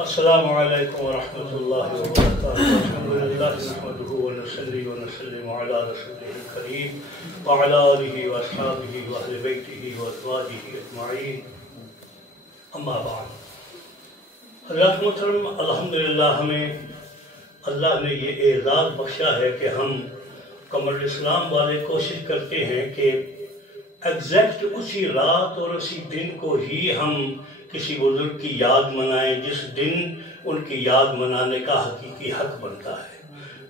السلام علیکم ورحمۃ اللہ وبرکاتہ. الحمدللہ نحمدہ ونصلی ونسلم علی رسولہ الکریم وعلی آلہ واصحابہ واہل بیتہ وازواجہ اجمعین. اما بعد. حضرات محترم، الحمدللہ ہمیں اللہ نے یہ اعزاز بخشا ہے کہ ہم قمر اسلام والے کوشش کرتے ہیں کہ ایگزیکٹ اسی رات اور اسی دن کو ہی ہم کسی بزرگ کی یاد منائیں جس دن ان کی یاد منانے کا حقیقی حق بنتا ہے.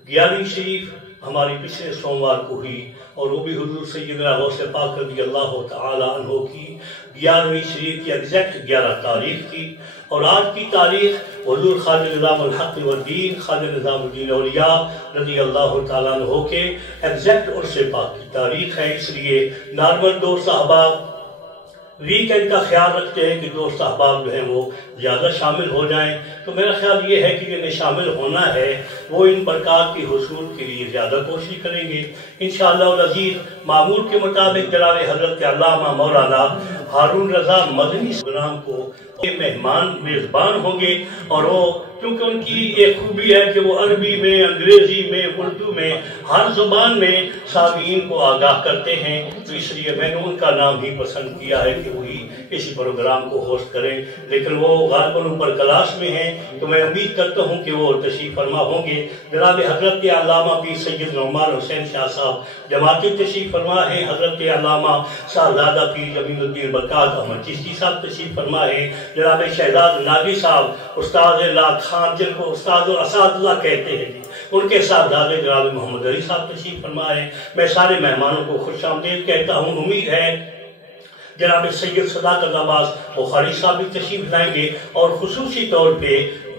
11ویں شریف ہماری پچھلے سوموار کو ہوئی اور وہ بھی حضور سیدنا غوث پاک رضی اللہ تعالی عنہ کی 11ویں شریف کی ایگزیکٹ 11 تاریخ تھی. اور آج کی تاریخ حضور خواجہ نظام الحق والدین خواجہ نظام الدین اولیاء رضی اللہ تعالیٰ عنہ کے ایگزیکٹ عرص پاک کی تاریخ ہے. اس لیے نارمل دوست احباب ویکینڈ کا خیال رکھتے ہیں کہ دوست احباب جو ہیں وہ زیادہ شامل ہو جائیں. تو میرا خیال یہ ہے کہ جنہیں شامل ہونا ہے وہ ان برکات کی حصول کے لیے زیادہ کوشش کریں گے. انشاءاللہ العزیز معمول کے مطابق جناب حضرت علامہ مولانا ہارون رضا مدنی پروگرام کو مہمان میزبان ہوں گے. اور وہ کیونکہ ان کی ایک خوبی ہے کہ وہ عربی میں، انگریزی میں، اردو میں، ہر زبان میں سامعین کو آگاہ کرتے ہیں. تو اس لیے میں نے ان کا نام ہی پسند کیا ہے کہ وہی اسی پروگرام کو ہوسٹ کریں. لیکن وہ غالباً اوپر کلاس میں ہیں تو میں امید کرتا ہوں کہ وہ تشریف فرما ہوں گے. جناب حضرت علامہ پیر سید نعمان حسین شاہ صاحب جماعتی تشریف فرما ہے. حضرت علامہ صاحبزادہ پیر جمیل الدین برکات احمد چشتی صاحب تشریف فرما ہے. جناب شہزاد ناجی صاحب استاد لاکھ خان جن کو استاد الاساتذہ کہتے ہیں ان کے صاحبزادے جناب محمد علی صاحب تشریف فرما ہے. میں سارے مہمانوں کو خوش آمدید کہتا ہوں. امید ہے جناب سید صداقت عباس بخاری صاحب بھی تشریف لائیں گے اور خصوصی طور پہ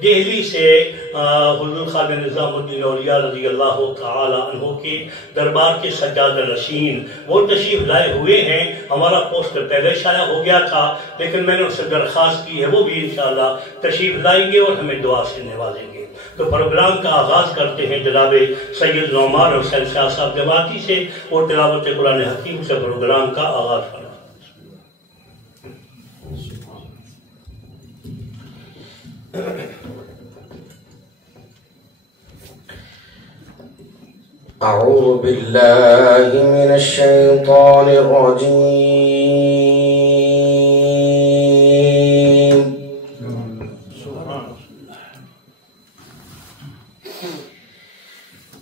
دہلی سے حضور خواجہ نظام الدین اولیاء رضی اللہ تعالی عنہ کے دربار کے سجادہ نشین وہ تشریف لائے ہوئے ہیں. ہمارا پوسٹر پہلے شائع ہو گیا تھا لیکن میں نے اس سے درخواست کی ہے وہ بھی انشاءاللہ تشریف لائیں گے اور ہمیں دعا سے نوازیں گے. تو پروگرام کا آغاز کرتے ہیں جناب سید نعمان حسین شاہ صاحب جماعتی سے. وہ تلاوت قرآن حکیم سے پروگرام کا آغاز کرتے ہیں. أعوذ بالله من الشيطان الرجيم.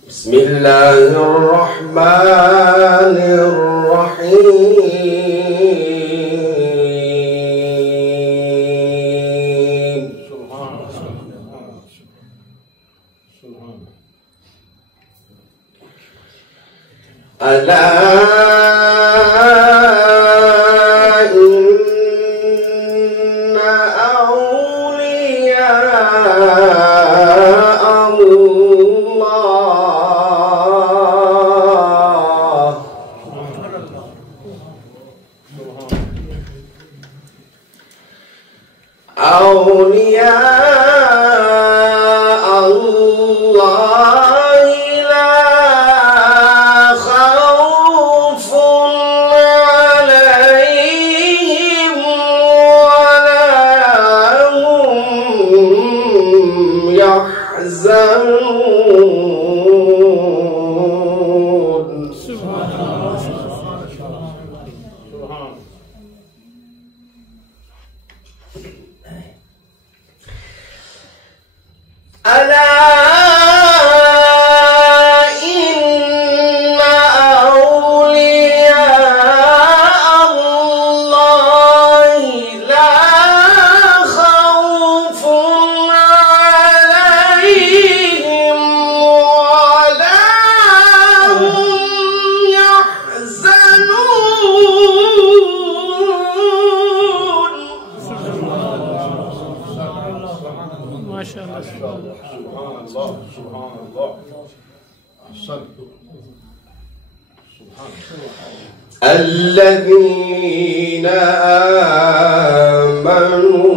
بسم الله الرحمن الرحيم. ألا إن أولياء الذين آمنوا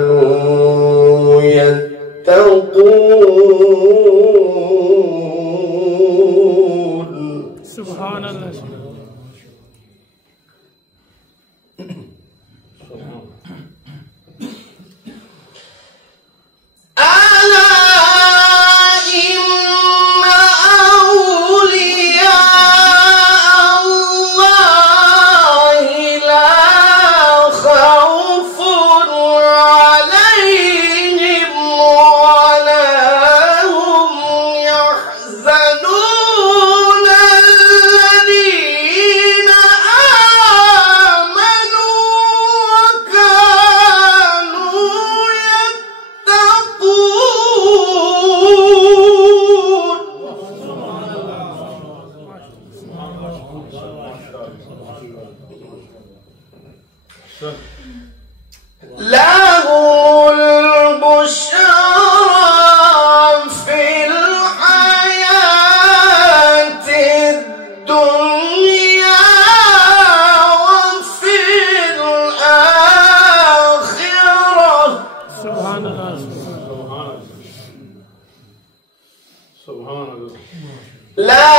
وكانوا يتقون. سبحان الله. له البشرى في الحياة الدنيا وفي الآخرة. سبحان اللہ سبحان اللہ. لا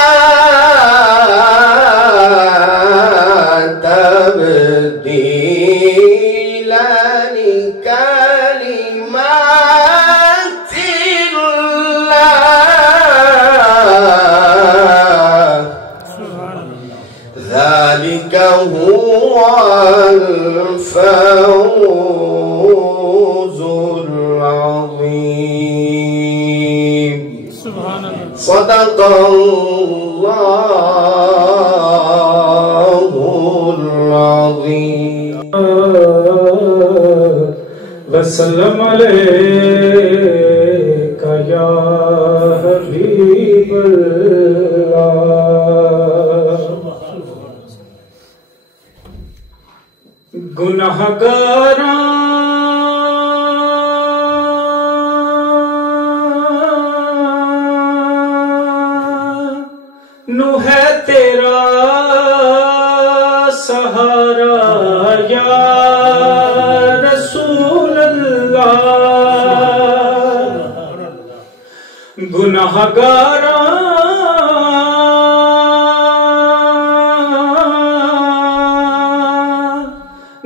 تبديل لكلمات الله ذلك هو الفوز العظيم. سبحان اللہ. صدق الله العظيم. وسلم علیکہ یا حبیب اللہ. گناہگاراں نو ہے تیرا سہارا یا رسول اللہ. گناہگاراں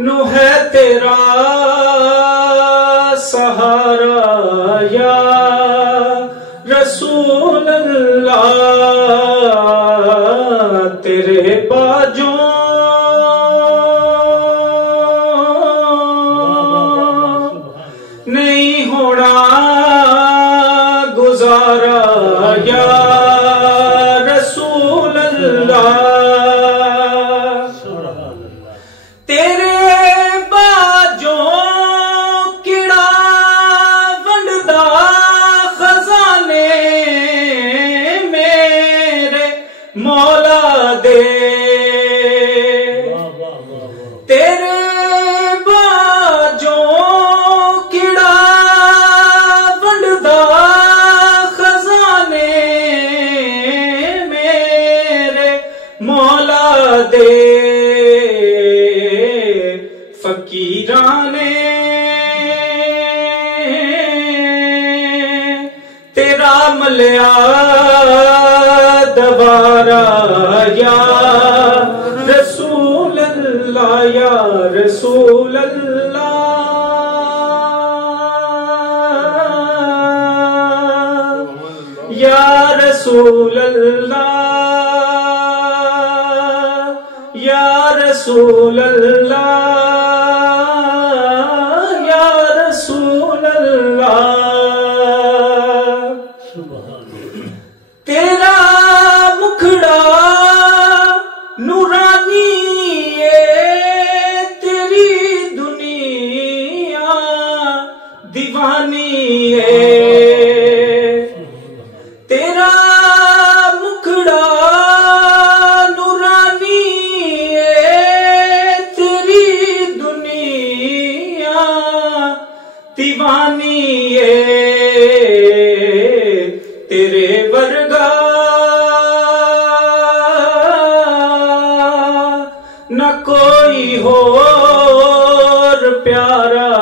نو ہے تیرا سہارا یا رسول اللہ. تیرے باجوں نہیں ہونا گزارا یا رسول اللہ. تیرے باجوں کڑا ونڈدا خزانے میرے مولا دے. تیرے باجوں کڑا ونڈدا خزانے میرے مولا دے. فقیرانے تیرا ملیا دوارا یا رسول اللہ یا رسول اللہ. یا رسول اللہ یا رسول اللہ یا رسول اللہ. تیرا مکھڑا نورانی ہے تیری دنیا دیوانی ہے. تیرا مکھڑا نورانی ہے تیری دنیا دیوانی ہے. تیرے ورگا نہ کوئی اور پیارا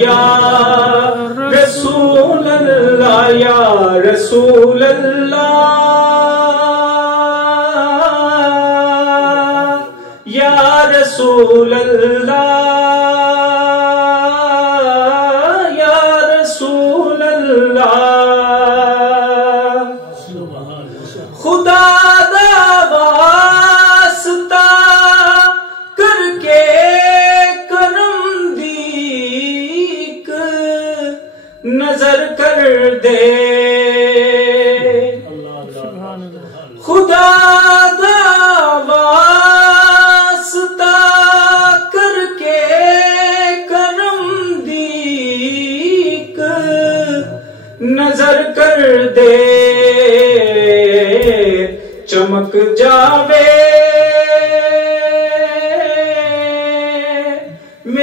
یا رسول اللہ یا رسول اللہ. یا رسول اللہ یا رسول اللہ. خدا دا واسطہ کر کے کرم دیک نظر کر دے. خدا دا واسطہ کر کے کرم دیک نظر کر دے. چمک جاوے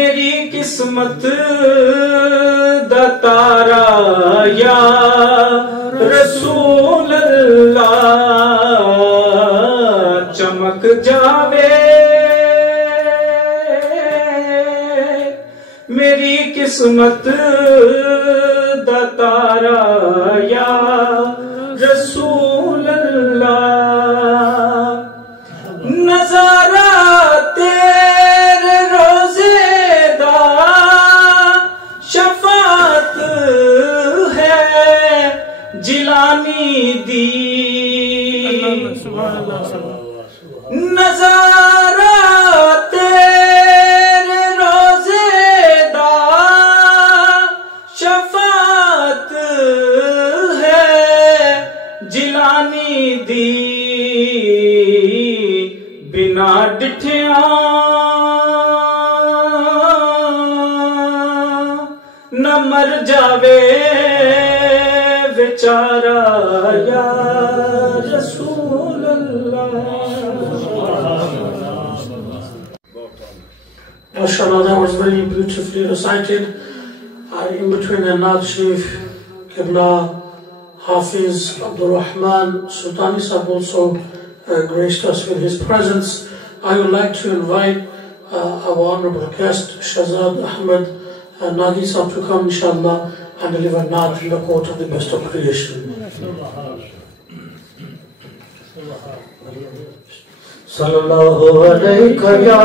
میری قسمت دا تارا یا رسول اللہ چمک جاوے میری قسمت دا تارا یا رسول اللہ نظارہ تیرے روزے دا شفاعت ہے جیلانی دی نظارہ تیرے روزے دا شفاعت ہے جیلانی دی بنا ڈٹھیاں نہ مر جاوے بیچارہ یا رسول اللہ MashaAllah, that was very beautifully recited. In between the Naat Sharif, Qibla, Hafiz, Abdul Rahman, Sultani Sahib also graced us with his presence. I would like to invite our honorable guest, Shahzad Ahmed Nadi Sahib to come, inshallah, and deliver Naat in the court of the best of creation. Sallallahu alayka ya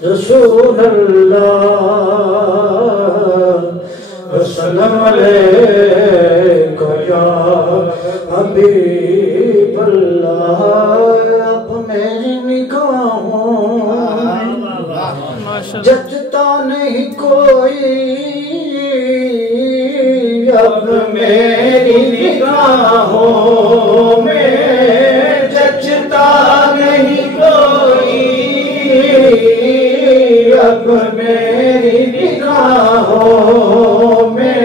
Rasul Allah Salam alayka ya Habib Allah Ab meri nigahon jajta nahi koi Ab meri nigahon mein جچتا نہیں کوئی اب میری نگاہوں میں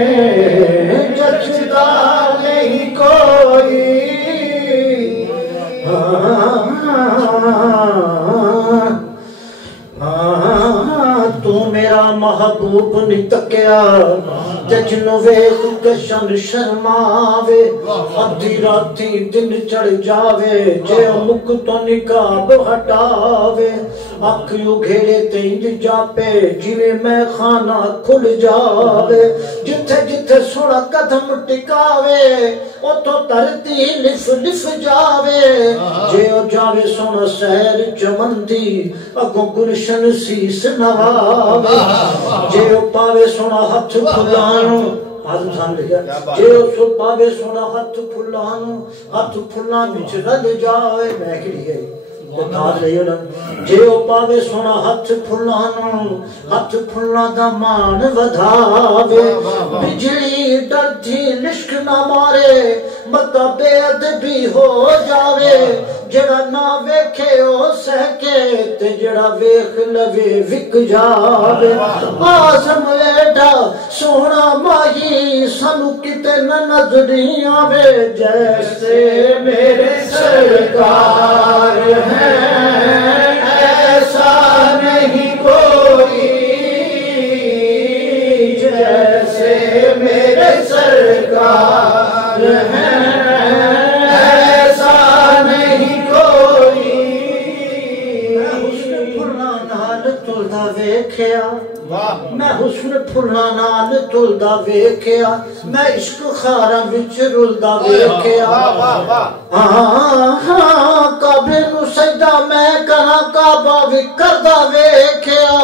جچتا نہیں کوئی تو میرا محبوب نہیں تکیا ججنو ویخ کشن شرماوے ادھی راتی دن چڑھ جاوے جے مک تو نکاب ہٹاوے آنکھیوں گھیرے تینج جاپے جیوے میں خانہ کھل جاوے جتھے جتھے سوڑا قدم ٹکاوے او تو ترتی لف لف جاوے جے او جاوے سونا سیر چمندی اگوں گلشن سیس نواوے جے او پاوے سونا ہتھ پھلانو آدم سان لگیا جے او سو پاوے سونا ہتھ پھلانو ہتھ پھلنا بچ رد جاوے میں کری گئی جے او پاوے سونا ہتھ پھلنا دا مان ودھاوے بجلی ڈر تھی لشک نہ مارے مطا بے ادبی ہو جاوے جڑا نہ ویکھے او سہکے تے جڑا ویکھ لوے وک جاوے آزم ایڈا سونا ماہی سانو کتے نہ نظری آوے جیسے میرے سرکار ہیں ایسا نہیں کوئی جیسے میرے سرکار ہیں ایسا نہیں کوئی میں حسن پھلنا نال تلدا ویکھیا میں حسن پھلنا نال تلدا ویکھیا میں عشق خاراں وچ رلدا ویکھیا کعبے نو سجدہ میں کہاں کعبہ وی کردا ویکھیا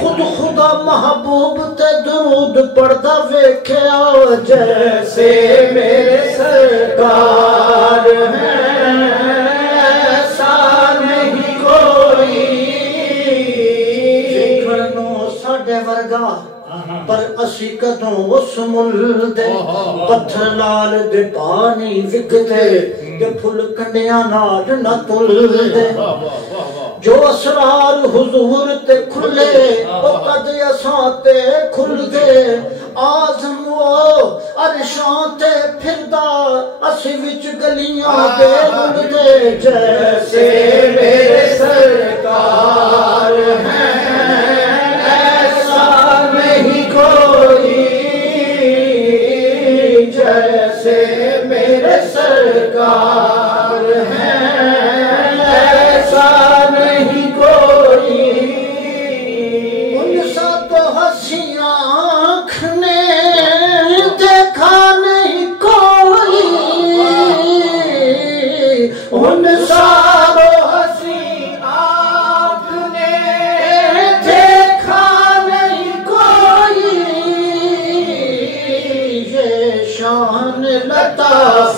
خود خدا محبوب تے درود پڑھدا ویکھیا جیسے میرے سرکار ہیں ایسا نہیں کوئی فکرنو ساڈے ورگا پر اسی کدوں اس ملدے پتھر لال دے پانی وکدے کہ پھل کنڈیاں نال نہ تلدے جو اسرار حضور تے کھلے او قد اساں تے کھل دے آزم او عرشاں تے پھردا اسی وچ گلیاں دے رل دے جیسے میرے سرکار ہیں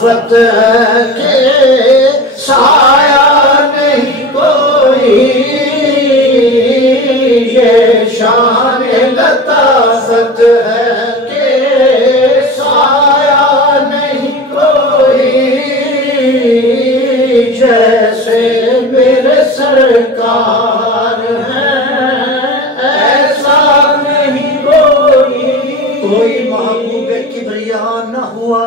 لطافت ہے کہ سایہ نہیں کوئی، یہ شان لطافت ہے کہ سایہ نہیں کوئی، جیسے میرے سرکار ہیں ایسا نہیں کوئی، کوئی محبوب کبریا نہ ہوا،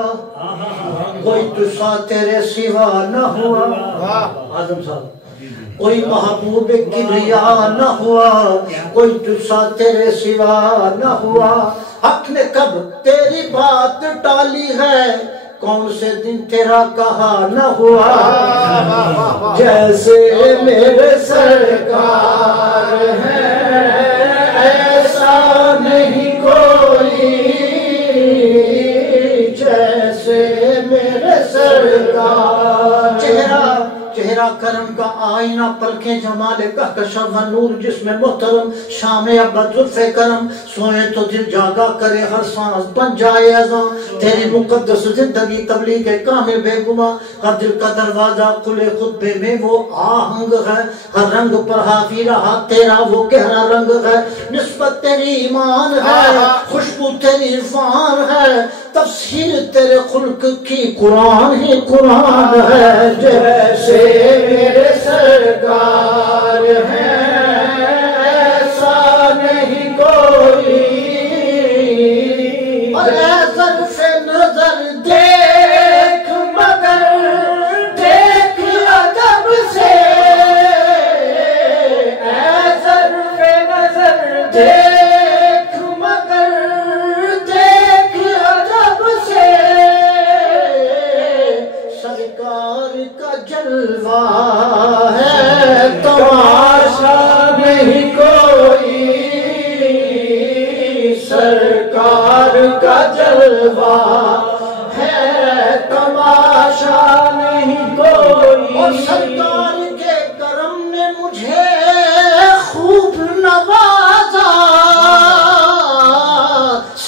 کوئی تجھسا تیرے سوا نہ ہوا، آدم صاحب کوئی محبوب کبریا نہ ہوا، کوئی تجھسا تیرے سوا نہ ہوا، حق نے کب تیری بات ٹالی ہے، کون سے دن تیرا کہا نہ ہوا، جیسے میرے سرکار ہیں ایسا نہیں کوئی، جیسے میرے سرکار، چہرہ کرم کا آئینہ، پلکیں جمال کہکشاں و نور، جس میں محترم شام ابد زلف کرم، سوئے تو دل جاگا کرے ہر سانس بن جائے اذاں، تیری مقدس زندگی تبلیغ کامل بے گماں، ہر دل کا دروازہ قل خطبے میں وہ آہنگ ہے، ہر رنگ پر حاوی رہا تیرا وہ گہرا رنگ ہے، نسبت تیری ایمان ہے، خوشبو تیری عرفان ہے، تفسیر تیرے خلق کی قرآن ہی قرآن ہے، جیسے میرے سرکار ہیں ایسا نہیں کوئی، اور اے ظرف نظر دیکھ مگر دیکھ ادب سے، اے ظرف نظر دیکھ مگر دیکھ ادب سے، سرکار کا جلوہ ہے تماشا نہیں کوئی، سرکار کا جلوہ ہے تماشا نہیں کوئی، اور سرکار کے کرم نے مجھے خوب نوازا،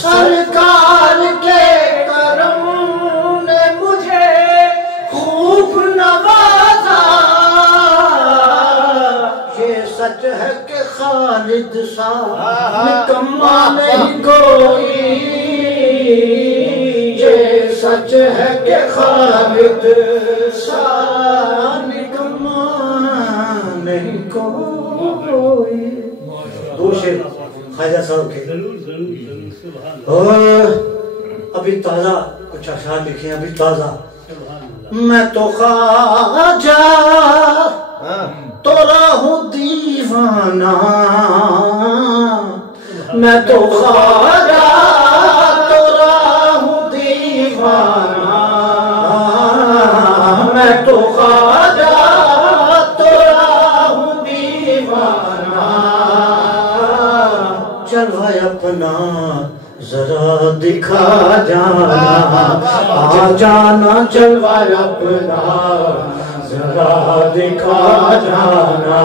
سرکار کے کرم نے مجھے خوب نوازا، یہ سچ ہے کہ خالد سا نکما نہیں کوئی، یہ سچ ہے کہ خالد سا نکما نہیں کوئی، دو شعر خواجہ صاحب کے، ابھی تازہ کچھ اشعار لکھے ہیں، ابھی تازہ، میں تو خواجہ تورا ہوں دیوانہ، میں تو خواجہ تورا ہوں دیوانہ، میں تو خواجہ تورا ہوں دیوانہ، چلو اپنا ذرا دکھا جانا، آ جانا چلوا اپنا ذرا دکھا جانا،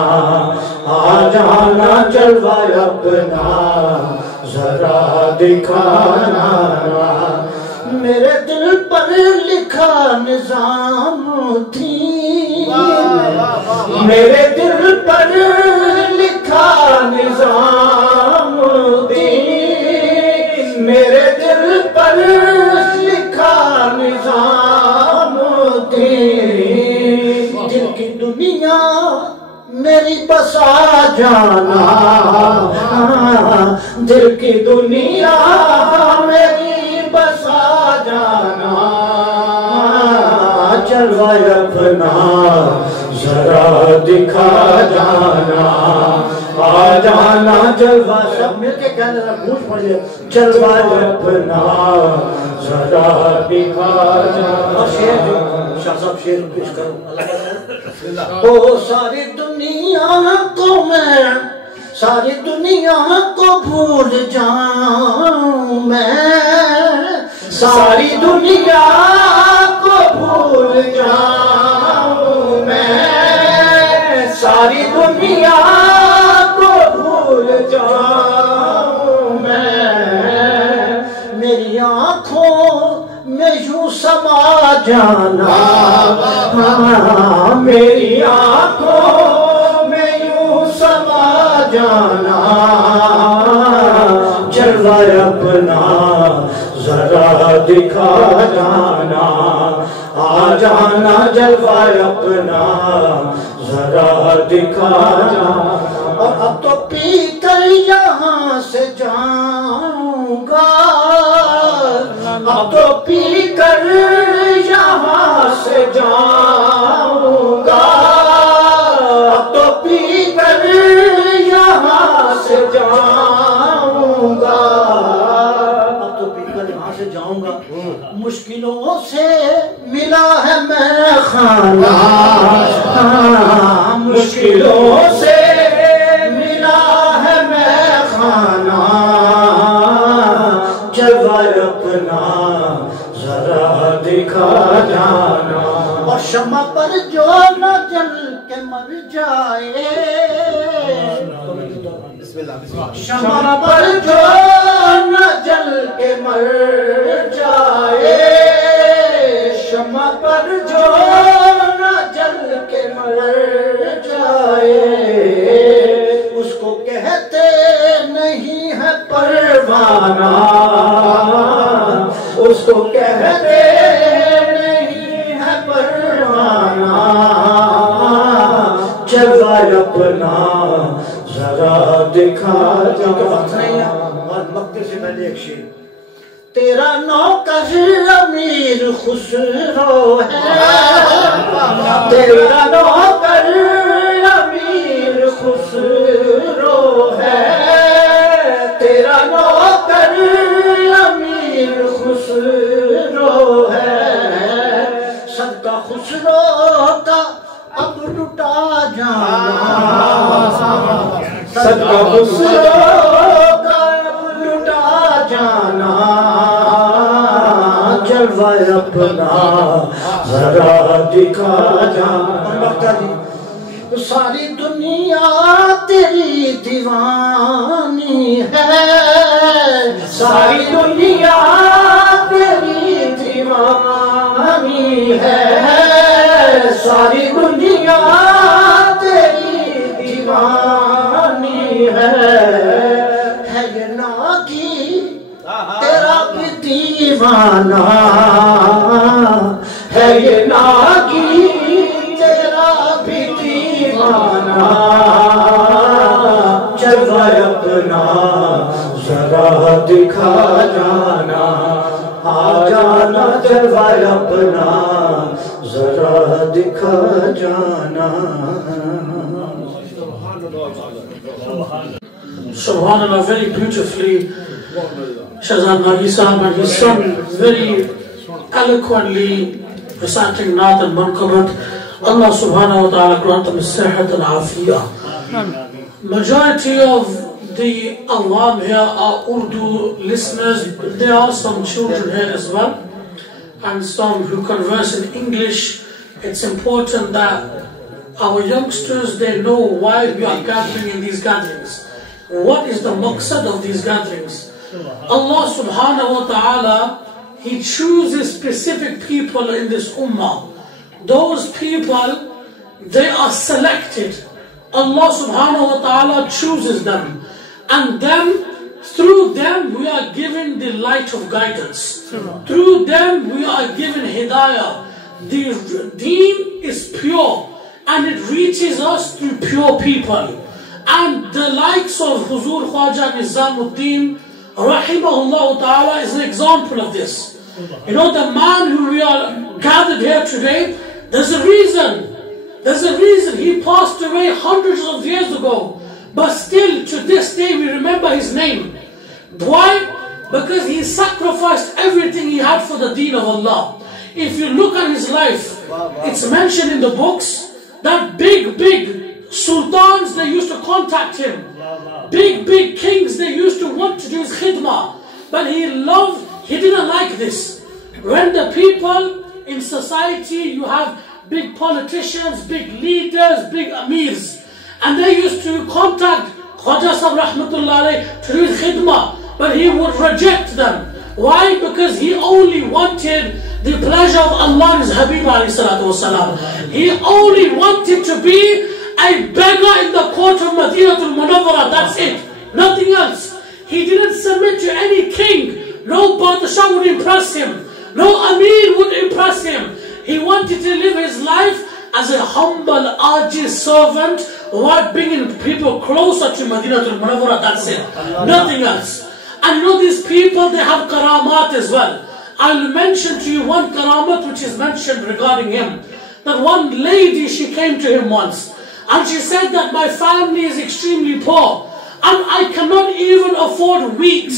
آ جانا چلوا اپنا ذرا دکھا جانا، میرے دل پر لکھا نظام تھی، میرے دل پر لکھا نظام تھی، میرے دل پر لکھا نظام تھی، دل کی دنیا میری بسا جانا، دل کی دنیا میری بسا جانا، چلوا اپنا ذرا دکھا جانا، آ جانا چلوا، سب مل کے کہنے لگا گونج پڑھئے، چلوا اپنا ذرا دکھا جانا، شیر جو شاہ صاحب شیر پیش کرو، او ساری دنیا کو میں، ساری دنیا کو بھول جاؤں میں، ساری دنیا کو بھول جاؤں میں، ساری دنیا کو بھول جاؤں میں، میری آنکھوں میں یوں سما جانا میری آنکھوں میں یوں سما جانا جلوہ اپنا ذرا دکھا جانا آ جانا جلوہ اپنا ذرا دکھا جانا اور اب تو پی کر یہاں سے جاؤں گا اب تو پی کر یہاں سے جاؤں گا اب تو پی کر یہاں سے جاؤں گا اب تو پی کر یہاں سے جاؤں گا مشکلوں سے ملا ہے میں خانہ مشکلوں سے ملا ہے میں خانہ جلوہ اپنا ذرا دکھا جانا اور شمع پر جو نہ جل کے مر جائے شمع پر جو نہ جل کے مر جائے شمع پر جو نہ جل کے مر جائے اس کو کہتے نہیں ہے پروانہ اس کو کہتے نہیں ہے پروانہ جلوہ اپنا ذرا دکھا جانا وقت نہیں ہے اور مقتل سے پہلے ایک شعر تیرا نوکر امیر خسرو ہے تیرا نوکر امیر خسرو ہے تیرا نوکر امیر خسرو ہے صدقہ خسرو کا اب لٹا جانا صدقہ خسرو کا اب لٹا جانا جلوہ اپنا ذرا دکھا جانا ساری دنیا تیری دیوانی ہے ساری دنیا تیری دیوانی ہے ساری دنیا تیری دیوانی ہے یہ ناگی تیرا بھی دیوانہ ہے یہ ناگی تیرا بھی دیوانہ جلوہ اپنا ذرا دکھا جانا آ جانا جلوہ اپنا ذرا دکھا جانا Subhanallah, very beautifully Shahzad Nagi Sahab and his son very eloquently reciting Naat and Manqabat. Allah subhanahu wa ta'ala grant them sihat and afiyah. Majority of the awam here are Urdu listeners. There are some children here as well and some who converse in English. It's important that our youngsters, they know why we are gathering in these gatherings. What is the maqsad of these gatherings? Allah subhanahu wa ta'ala, He chooses specific people in this ummah. Those people, they are selected. Allah subhanahu wa ta'ala chooses them. And then, through them, we are given the light of guidance. Through them, we are given hidayah. The deen is pure and it reaches us through pure people. And the likes of Huzur Khwaja Nizamuddin rahimahullah ta'ala is an example of this. You know, the man who we are gathered here today, there's a reason. There's a reason. He passed away hundreds of years ago. But still, to this day, we remember his name. Why? Because he sacrificed everything he had for the deen of Allah. If you look at his life, it's mentioned in the books that big sultans, they used to contact him. Big kings, they used to want to do his khidmah. But he didn't like this. When the people in society, you have big politicians, big leaders, big amirs. And they used to contact Khwaja Sahib Rahmatullah Alayh to do his khidmah. But he would reject them. Why? Because he only wanted the pleasure of Allah is Habib alayhi salatu wasalam. He only wanted to be a beggar in the court of Madinatul Munawwara, that's it, nothing else. He didn't submit to any king. No Badshah would impress him. No Amir would impress him. He wanted to live his life as a humble, ajiz servant, while bringing people closer to Madinatul Munawwara, that's it, nothing else. And you know, these people, they have karamat as well. I'll mention to you one karamat which is mentioned regarding him. That one lady, she came to him once, and she said that my family is extremely poor, and I cannot even afford wheat.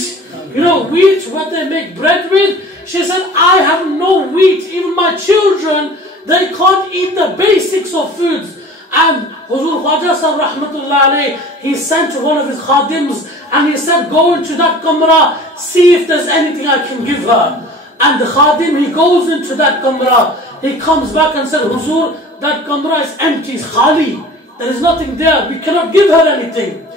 You know, wheat, what they make bread with. She said, I have no wheat. Even my children, they can't eat the basics of foods. And Huzur Khwaja Sahib Rahmatullah Alayh, he sent one of his khadims, and he said, go into that kamra, see if there's anything I can give her. And the khadim, he goes into that kamra, he comes back and said, Huzur, that kamra is empty, it's khali. There is nothing there, we cannot give her anything.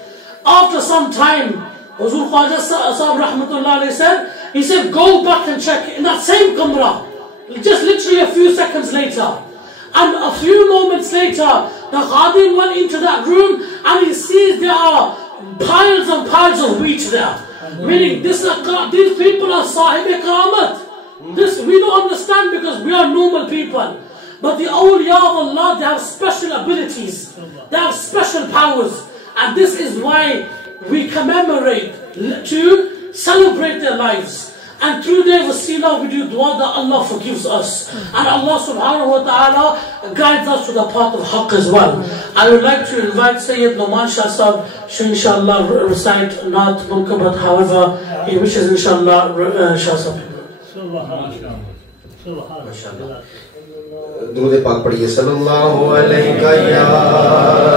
After some time, Huzur Khwaja Sahib Rahmatullah Alayh said, he said, go back and check in that same kamra. Just literally a few seconds later. And a few moments later, the khadim went into that room and he sees there are piles and piles of wheat there. Meaning, these people are sahib karamat. This we don't understand because we are normal people. But the awliya of Allah, they have special abilities. They have special powers. And this is why we commemorate, to celebrate their lives. And through their wasila, we do dua that Allah forgives us. And Allah subhanahu wa ta'ala guides us to the path of haqq as well. I would like to invite Sayyid Noman Shah Sahib to inshallah recite not Munkabat, however, he wishes inshallah Shah Sahib. درود پاک پڑھیے صلی اللہ علیہ یا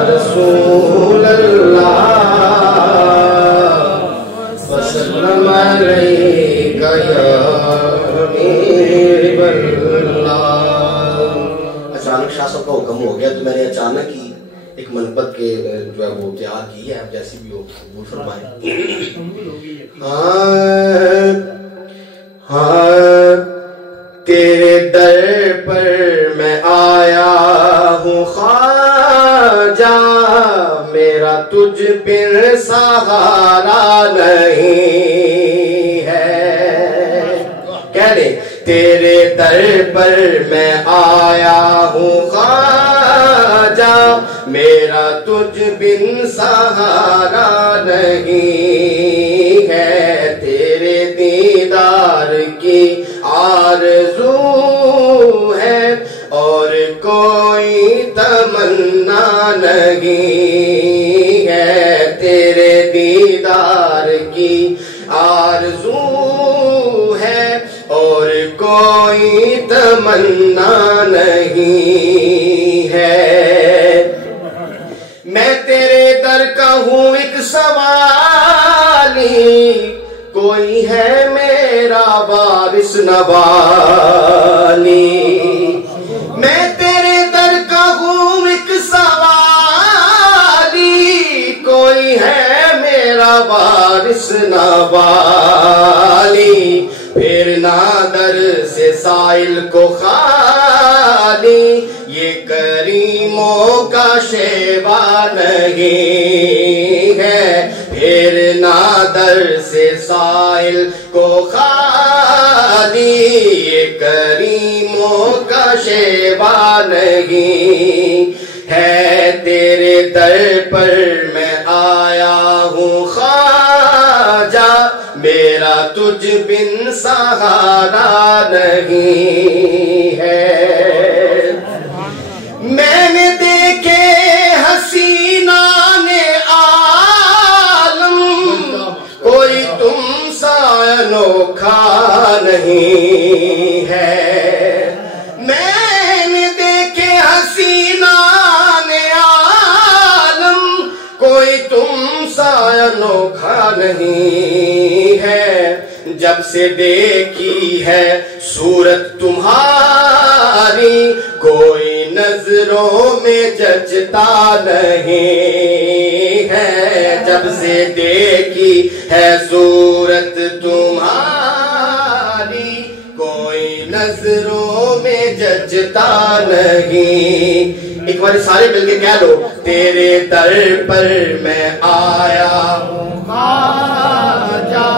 رسول اللہ وسلم علیہ یا حبیب اللہ. اچانک شاہ صاحب کا حکم ہو گیا تو میں نے اچانک ہی ایک منقبت کے جو ہے وہ تیار کی ہے. آپ جیسی بھی ہو قبول فرمائیں. تیرے در پر میں آیا ہوں خواجہ, میرا تجھ بن سہارا نہیں ہے. کہہ لیں, تیرے در پر میں آیا ہوں خواجہ, میرا تجھ بن سہارا نہیں ہے. تیرے دیدار کی آرزو ہے اور کوئی تمنا نہیں ہے. تیرے دیدار کی آرزو ہے اور کوئی تمنا نہیں ہے. میں تیرے در کا ہوں ایک سوالی, کوئی ہے میرا وارث نوالی. میں تیرے در کا ہوں ایک سوالی, کوئی ہے میرا وارث نوالی. پھر نہ در سے سائل کو خالی, یہ کریموں کا شیوا نہیں ہے. پھر نہ در سے سائل کو خالی, یہ کریموں کا شیوا نہیں ہے. تیرے در پر میں آیا ہوں خواجہ, میرا تجھ بن سہارا نہیں ہے. میں نے دیکھے حسینان عالم, کوئی تم سا انوکھا نہیں ہے. میں نے دیکھے حسینان عالم, کوئی تم سا انوکھا نہیں ہے. جب سے دیکھی ہے صورت تمہاری, کوئی نظروں میں جچتا نہیں ہے. جب سے دیکھی ہے صورت تمہاری, کوئی نظر نظروں میں جچتا نہیں. ایک بار سارے مل کے کہہ لو تیرے در پر میں آیا ہوں خواجہ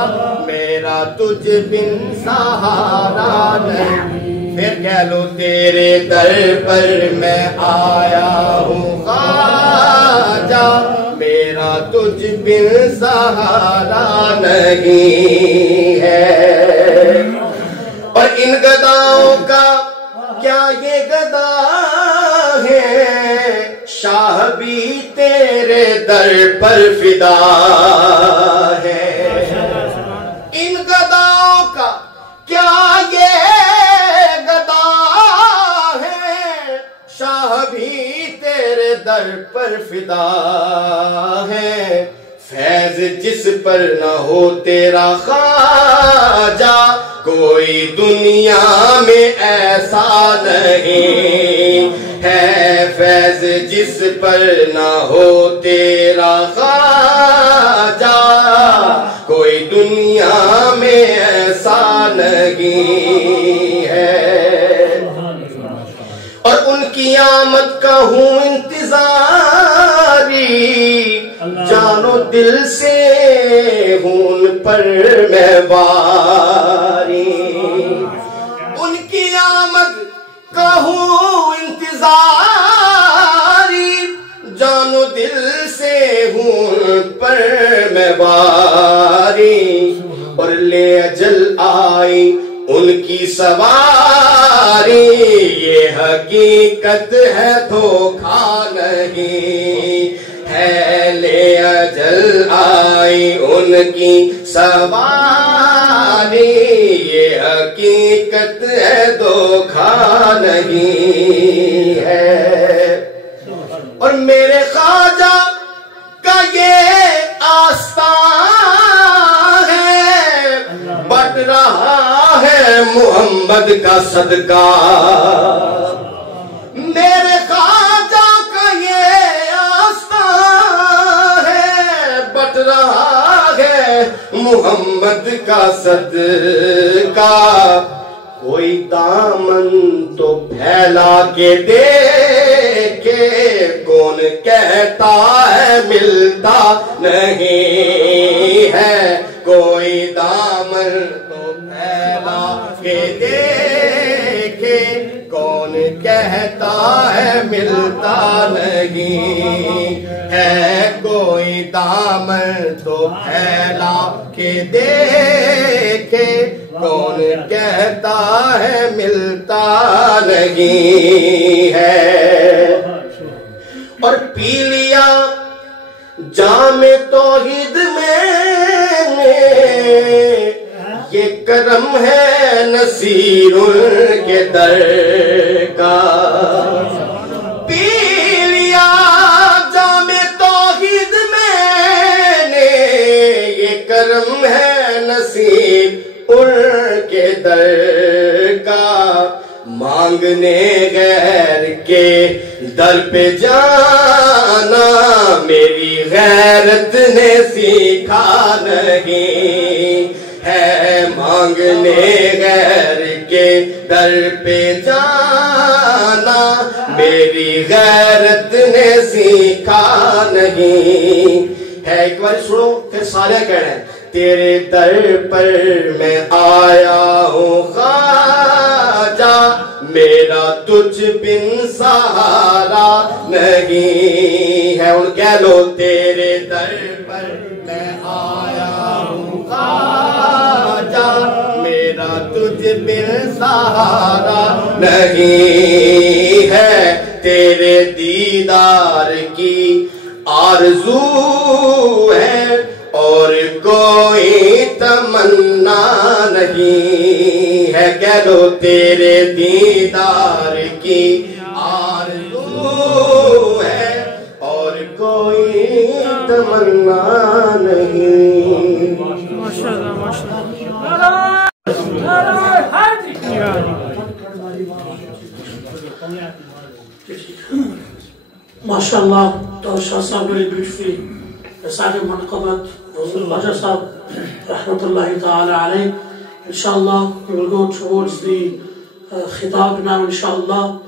میرا تجھ بن سہارا نہیں. پھر کہہ لو تیرے در پر میں آیا ہوں خواجہ میرا تجھ بن سہارا نہیں ہے. اور ان گداؤں کا کیا یہ گدا ہے شاہ بھی تیرے در پر فدا ہے. ان گداؤں کا کیا یہ گدا ہے شاہ بھی تیرے در پر فدا ہے. فیض جس پر نہ ہو تیرا خواجہ کوئی دنیا میں ایسا نہیں ہے. فیض جس پر نہ ہو تیرا خواجہ کوئی دنیا میں ایسا نہیں ہے. اور ان کی آمد کا ہوں انتظاری جان و دل سے ہوں ان پر میں باری. ان کی آمد کا ہوں انتظاری جان و دل سے ہوں ان پر میں باری. اور لے اجل آئی ان کی سواری یہ حقیقت ہے دھوکا نہیں ہے. لے اجل آئی ان کی سواری یہ حقیقت ہے دھوکا نہیں ہے. اور میرے خواجہ کا یہ آستان ہے بٹ رہا ہے محمد کا صدقہ. میرے خواجہ کا یہ آستان ہے بٹ رہا ہے محمد کا صدقہ. کوئی دامن تو پھیلا کے دیکھے کون کہتا ہے ملتا نہیں ہے. کوئی دامن تو پھیلا کے دیکھے کون کہتا ہے ملتا نہیں ہے. کوئی دامن تو پھیلا کے دیکھے کون کہتا ہے ملتا نہیں ہے. اور پی لیا جام توحید میں یہ کرم ہے نصیر کے در کا. پی لیا جام توحید میں یہ کرم ہے نصیر کے در کا. مانگنے غیر کے در پہ جانا میری غیرت نے سیکھا نہیں ہے. مانگنے غیر کے در پہ جانا میری غیرت نے سیکھا نہیں ہے. ایک بار سنو پھر سارے کہنا ہے تیرے در پر میں آیا ہوں خواجہ میرا تجھ بن سہارا نہیں ہے. اور کہہ لو تیرے در پر میں آیا ہوں خواجہ میرا تجھ بن سہارا نہیں ہے. تیرے دیدار کی آرزو ہے اور کوئی تمنا نہیں ہے. کہہ لو تیرے دیدار کی آرزو ہے اور کوئی تمنا نہیں. MashaAllah, Dawud Shah Sahib very beautifully recited Manaqabat, Rasul Raja Sahib, Rahmatullahi Ta'ala alayh. Inshallah, we will go towards the khitab now, inshallah.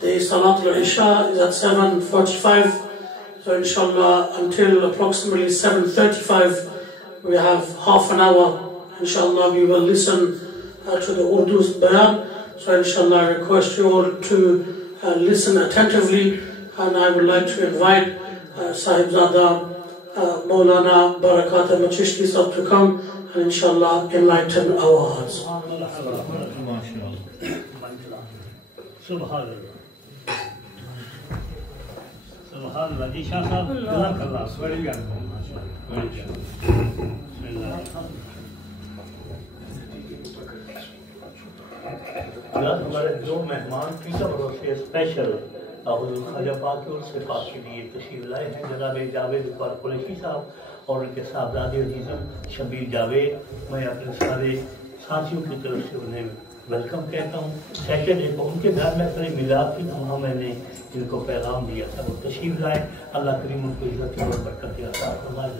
The Salat al-Isha is at 7:45. So inshallah, until approximately 7:35, we have half an hour. Inshallah, we will listen to the Urdu's bayan. So inshallah, I request you all to listen attentively, and I would like to invite Sahibzada Maulana Barakat Ahmad Chishti sahab to come and inshallah enlighten our hearts. Subhanallah. Subhanallah. Ji Shah Sahab, Jazakallah. Very good. ہمارے جو مہمان کی طرف سے special حضور خواجہ پاک اور صفات کے لیے تشریف لائے ہیں جناب جاوید اقبال قریشی صاحب اور ان کے صاحبزادے عزیزم شبیر جاوید. میں اپنے سارے ساتھیوں کی طرف سے انہیں ویلکم کہتا ہوں. سیٹرڈے کو ان کے گھر میں اپنے میلاد کی وہاں میں نے ان کو پیغام دیا تھا. وہ تشریف لائے. اللہ کریم ان کو عزت اور برکت عطا فرمائے.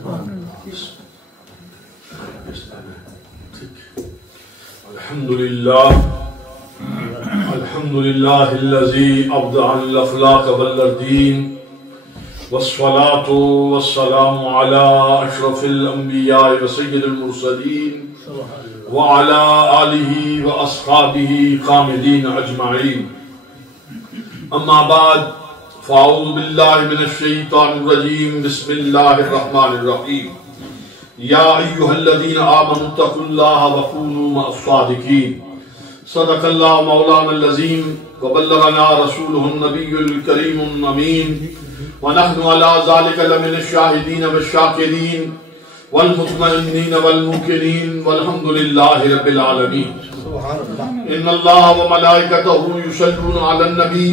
الحمد لله الذي أبدع الأخلاق والدين والصلاة والسلام على أشرف الأنبياء وسيد المرسلين وعلى آله وأصحابه قامدين أجمعين. أما بعد فأعوذ بالله من الشيطان الرجيم. بسم الله الرحمن الرحيم. يا أيها الذين آمنوا اتقوا الله وكونوا مع الصادقين. صدق الله مولانا العظيم وبلغنا رسوله النبي الكريم الأمين ونحن على ذلك لمن الشاهدين والشاكرين والمطمئنين والموقنين والحمد لله رب العالمين. إن الله وملائكته يصلون على النبي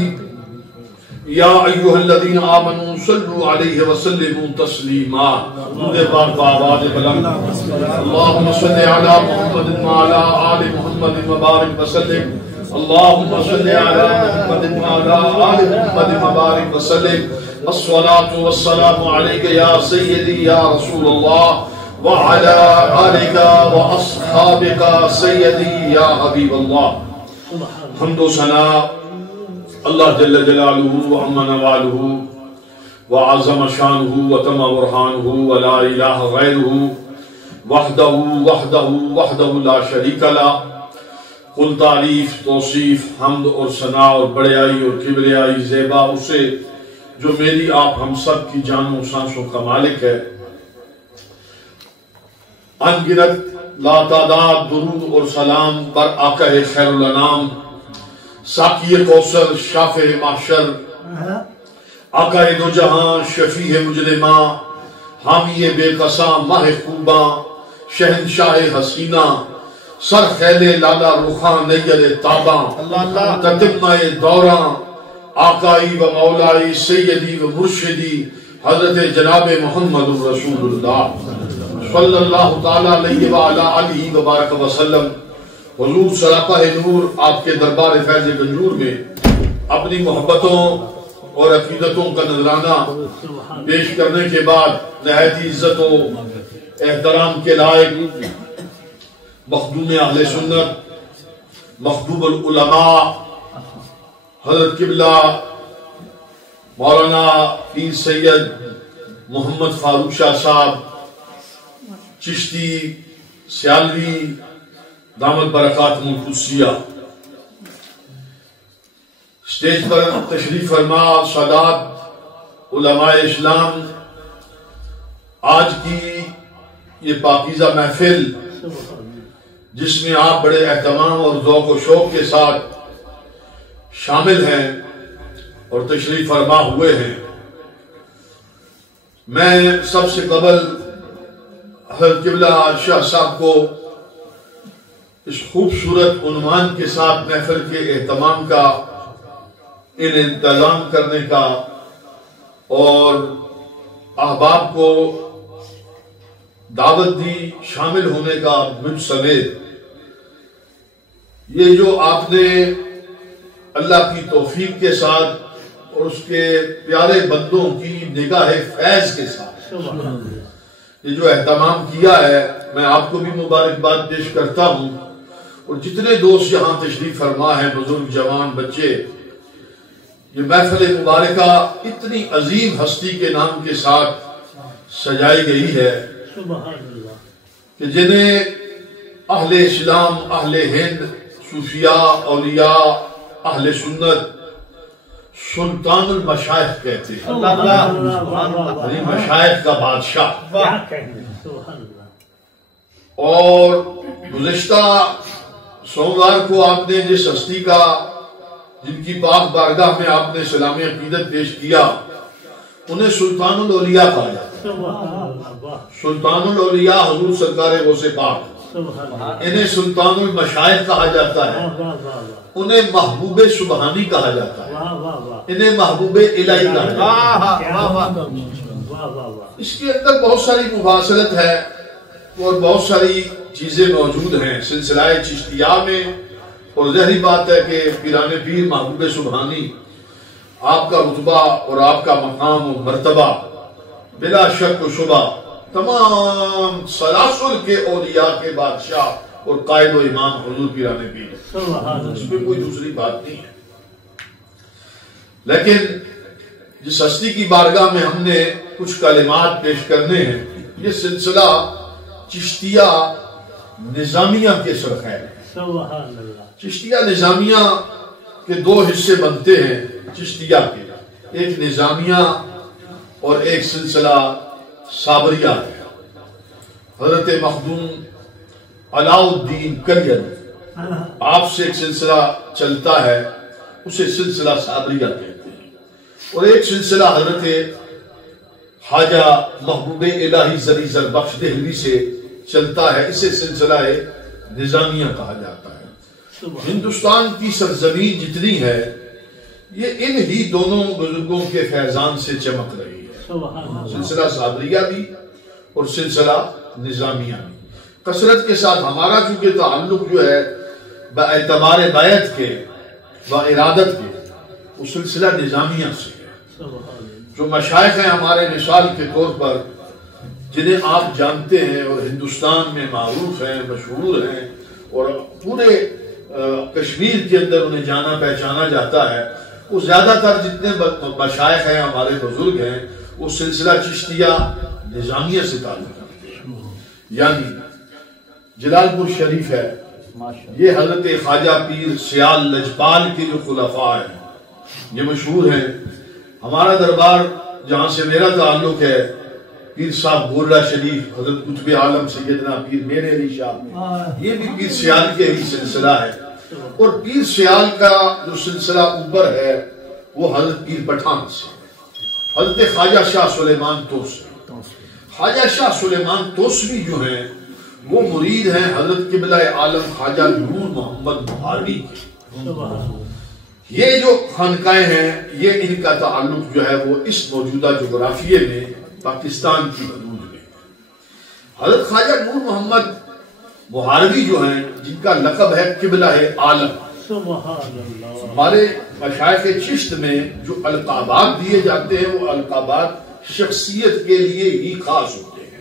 يا أيها الذين آمنوا صلوا عليه وسلموا تسليما. اللهم صل على محمد وعلى آل محمد وبارك وسلم. اللهم صل على محمد وعلى آل محمد وبارك وسلم. الصلاة والسلام عليك يا سيدي يا رسول الله وعلى آلك وأصحابك سيدي يا حبيب الله. حمد و ثنا اللہ جل جلالہ وعم نوالہ وعظم شانہ وتم برہانہ ولا الہ غیرہ وحدہ وحدہ وحدہ لا شریک لہ. کل تعریف توصیف حمد اور ثنا اور بڑیائی اور کبریائی زیبا اسے جو میری آپ ہم سب کی جانوں سانسوں کا مالک ہے. ان گنت لا تعداد درود اور سلام پر آقا خیر الانام ساقی کوثر شافع محشر آقا دو جہاں شفیع مجرماں حامی بے قصاں ماہ خوباں شہنشاہ حسینہ سر خیل لالا رخاں نیر تاباں تتمہ دوراں آقائی و مولائی سیدی و مرشدی حضرت جناب محمد رسول اللہ صلی اللہ تعالیٰ علیہ وآلہ آلہ وبارک وسلم. حضور سراپا نور آپ کے دربار فیض گنجور میں اپنی محبتوں اور عقیدتوں کا نذرانہ پیش کرنے کے بعد نہایت عزت و احترام کے لائق مخدوم اہل سنت مخدوم العلماء حضرت قبلہ مولانا پیر سید محمد فاروق شاہ صاحب چشتی سیالوی دامت برکاتہم القدسیہ اسٹیج پر تشریف فرما سادات علماء اسلام. آج کی یہ پاکیزہ محفل جس میں آپ بڑے اہتمام اور ذوق و شوق کے ساتھ شامل ہیں اور تشریف فرما ہوئے ہیں. میں سب سے قبل حضرت قبلہ شاہ صاحب کو اس خوبصورت عنوان کے ساتھ محفل کے اہتمام کا انتظام کرنے کا اور احباب کو دعوت دی شامل ہونے کا مجھ سمیت یہ جو آپ نے اللہ کی توفیق کے ساتھ اور اس کے پیارے بندوں کی نگاہ فیض کے ساتھ یہ جو اہتمام کیا ہے میں آپ کو بھی مبارکباد پیش کرتا ہوں. اور جتنے دوست یہاں تشریف فرما ہیں، بزرگ جوان بچے، یہ محفل مبارکہ اتنی عظیم ہستی کے نام کے ساتھ سجائی گئی ہے کہ جنہیں اہل اسلام، اہل ہند، صوفیاء، اولیاء، اہل سنت سلطان المشائخ کہتے ہیں، یعنی مشائخ کا بادشاہ۔ اور گزشتہ سوموار کو آپ نے جس ہستی کا، جن کی پاک بارگاہ میں آپ نے سلام عقیدت پیش کیا، انہیں سلطان الاولیاء کہا جاتا ہے۔ سلطان الاولیاء حضور سرکار غوث پاک، انہیں سلطان المشائخ کہا جاتا ہے، انہیں محبوب سبحانی کہا جاتا ہے، انہیں محبوب الہی کہا جاتا ہے۔ اس کے اندر بہت ساری مفاصلت ہے اور بہت ساری چیزیں موجود ہیں سلسلہ چشتیہ میں، اور ظاہری بات ہے کہ پیران پیر محبوب سبحانی، آپ کا رتبہ اور آپ کا مقام و مرتبہ بلا شک و شبہ تمام سلاسل کے اولیاء کے بادشاہ اور قائد و امام حضور پیران پیر، اس میں کوئی دوسری بات نہیں ہے۔ لیکن جس ہستی کی بارگاہ میں ہم نے کچھ کلمات پیش کرنے ہیں، یہ سلسلہ چشتیہ نظامیہ کے سرخیر ہے۔ چشتیہ نظامیہ کے دو حصے بنتے ہیں چشتیہ کے، ایک نظامیہ اور ایک سلسلہ صابریہ ہے۔ حضرت مخدوم علاء الدین کریل آپ سے ایک سلسلہ چلتا ہے، اسے سلسلہ صابریہ کہتے ہیں، اور ایک سلسلہ حضرت خواجہ محبوب الہی زری زربخش دہلوی سے چلتا ہے، اسے سلسلہ نظامیہ کہا جاتا ہے۔ ہندوستان کی سرزمین جتنی ہے یہ ان ہی دونوں بزرگوں کے فیضان سے چمک رہی ہے، سلسلہ صابریہ بھی اور سلسلہ نظامیہ بھی۔ کثرت کے ساتھ ہمارا چونکہ تعلق جو ہے باعتبار بیعت کے و ارادت کے، وہ سلسلہ نظامیہ سے ہے۔ جو مشائخ ہیں ہمارے، مثال کے طور پر جنہیں آپ جانتے ہیں اور ہندوستان میں معروف ہیں، مشہور ہیں، اور پورے کشمیر کے اندر انہیں جانا پہچانا جاتا ہے، وہ زیادہ تر جتنے مشائخ ہیں ہمارے بزرگ ہیں، وہ سلسلہ چشتیہ نظامیہ سے تعلق رکھتے ہیں۔ یعنی جلال پور شریف ہے، یہ حضرت خواجہ پیر سیال لجپال کے جو خلفاء ہیں یہ مشہور ہیں۔ ہمارا دربار جہاں سے میرا تعلق ہے، پیر صاحب گورڈا شریف حضرت قطب عالم سیدنا پیر میرے علی شاہ، یہ بھی پیر سیال کے ہی سلسلہ ہے۔ اور پیر سیال کا جو سلسلہ اوپر ہے وہ حضرت پیر پٹھان سے، حضرت خواجہ شاہ سلیمان توسوی۔ خواجہ شاہ سلیمان توسوی جو ہیں وہ مرید ہیں حضرت قبلہ عالم خواجہ نور محمد بخاری کے۔ یہ جو خانقاہیں ہیں یہ ان کا تعلق جو ہے وہ اس موجودہ جغرافیے میں پاکستان کی حدود میں۔ حضرت خواجہ نور محمد بخاری جو ہیں، جن کا لقب ہے قبلہ عالم، ہمارے مشائخ چشت میں جو القابات دیے جاتے ہیں وہ القابات شخصیت کے لیے ہی خاص ہوتے ہیں۔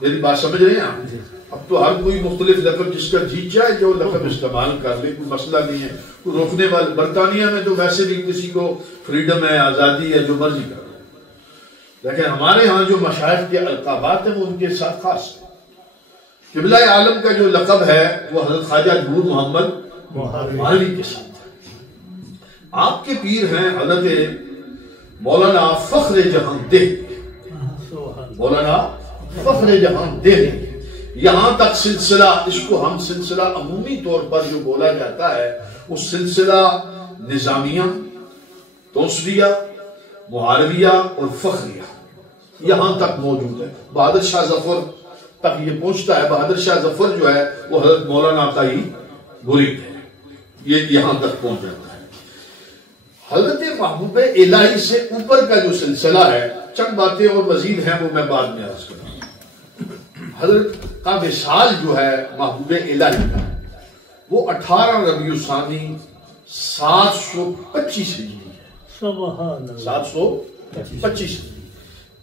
میری بات سمجھ رہے ہیں آپ؟ اب تو ہر کوئی مختلف لقب جس کا جی چاہے جو لقب استعمال کر لے، کوئی مسئلہ نہیں ہے، کوئی روکنے والا۔ برطانیہ میں تو ویسے بھی کسی کو فریڈم ہے، آزادی ہے، جو مرضی کر لو، لیکن ہمارے ہاں جو مشائخ کے القابات ہیں وہ ان کے ساتھ خاص ہیں۔ قبلہ عالم کا جو لقب ہے وہ حضرت خواجہ نور محمد بخاری کے ساتھ ہے۔ آپ کے پیر ہیں حضرت مولانا فخر جہاں دہلوی، مولانا فخر جہاں دہلوی۔ یہاں تک سلسلہ، اس کو ہم سلسلہ عمومی طور پر جو بولا جاتا ہے وہ سلسلہ نظامیہ، توسویہ، معارویہ اور فخریہ یہاں تک موجود ہے۔ بہادر شاہ ظفر تک یہ پہنچتا ہے۔ بہادر شاہ ظفر جو ہے وہ حضرت مولانا کا ہی مرید ہے، یہ یہاں تک پہنچ جاتا ہے۔ حضرت محبوب الہی سے اوپر کا جو سلسلہ ہے، چند باتیں اور مزید ہیں وہ میں بعد میں عرض کروں۔ حضرت کا وصال جو ہے محبوب الہی کا وہ 18 ربیع الثانی 725 ہجری ہے، 725۔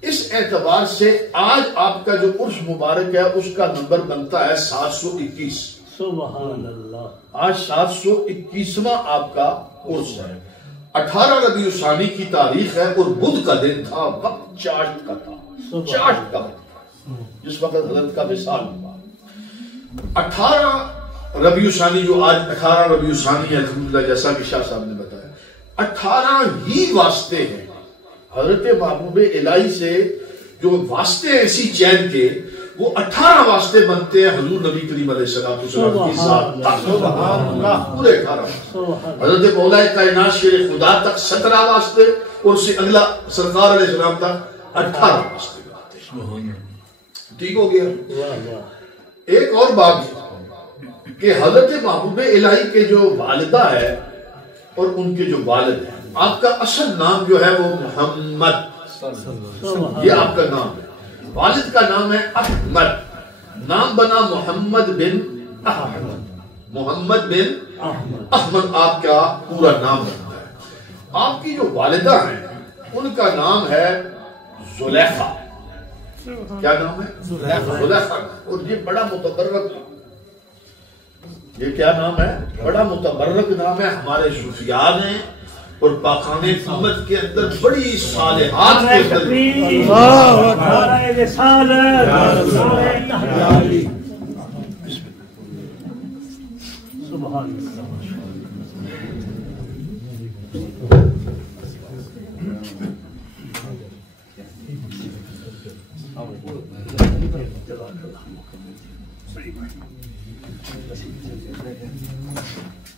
اس اعتبار سے آج آپ کا جو عرس مبارک ہے اس کا نمبر بنتا ہے 721۔ سبحان اللہ. آج 721واں آپ کا عرس ہے. 18 ربیع الثانی کی تاریخ ہے اور بدھ کا دن تھا. وقت چاشت کا تھا. چاشت کا وقت جس وقت حضرت کا وصال ہوا. 18 ربیع الثانی جو آج 18 ربیع الثانی ہے الحمدللہ جیسا کہ شاہ صاحب نے بتایا 18 ہی واسطے ہیں حضرت محبوب الہی سے. جو واسطے ایسی چین کے وہ 18 واسطے بنتے ہیں حضور نبی کریم علیہ السلام کی ذات. سبحان اللہ. پورے 18 حضرت مولا کائنات شیر خدا تک 17 واسطے اور اس سے اگلا سرکار علیہ السلام تک 18 واسطے بنتے ہیں. ٹھیک ہو گیا. ایک اور بات کہ حضرت محبوب الہی کے جو والدہ ہے اور ان کے جو والد ہیں آپ کا اصل نام جو ہے وہ محمد. یہ آپ کا نام ہے. والد کا نام ہے احمد. نام بنا محمد بن احمد. محمد بن احمد آپ کا پورا نام بنتا ہے. آپ کی جو والدہ ہیں ان کا نام ہے زلیخا. کیا نام ہے؟ زلیخا. اور یہ بڑا متبرک یہ کیا نام ہے؟ بڑا متبرک نام ہے. ہمارے صوفیاء نے اور پاکان امت کے اندر بڑی صالحات کے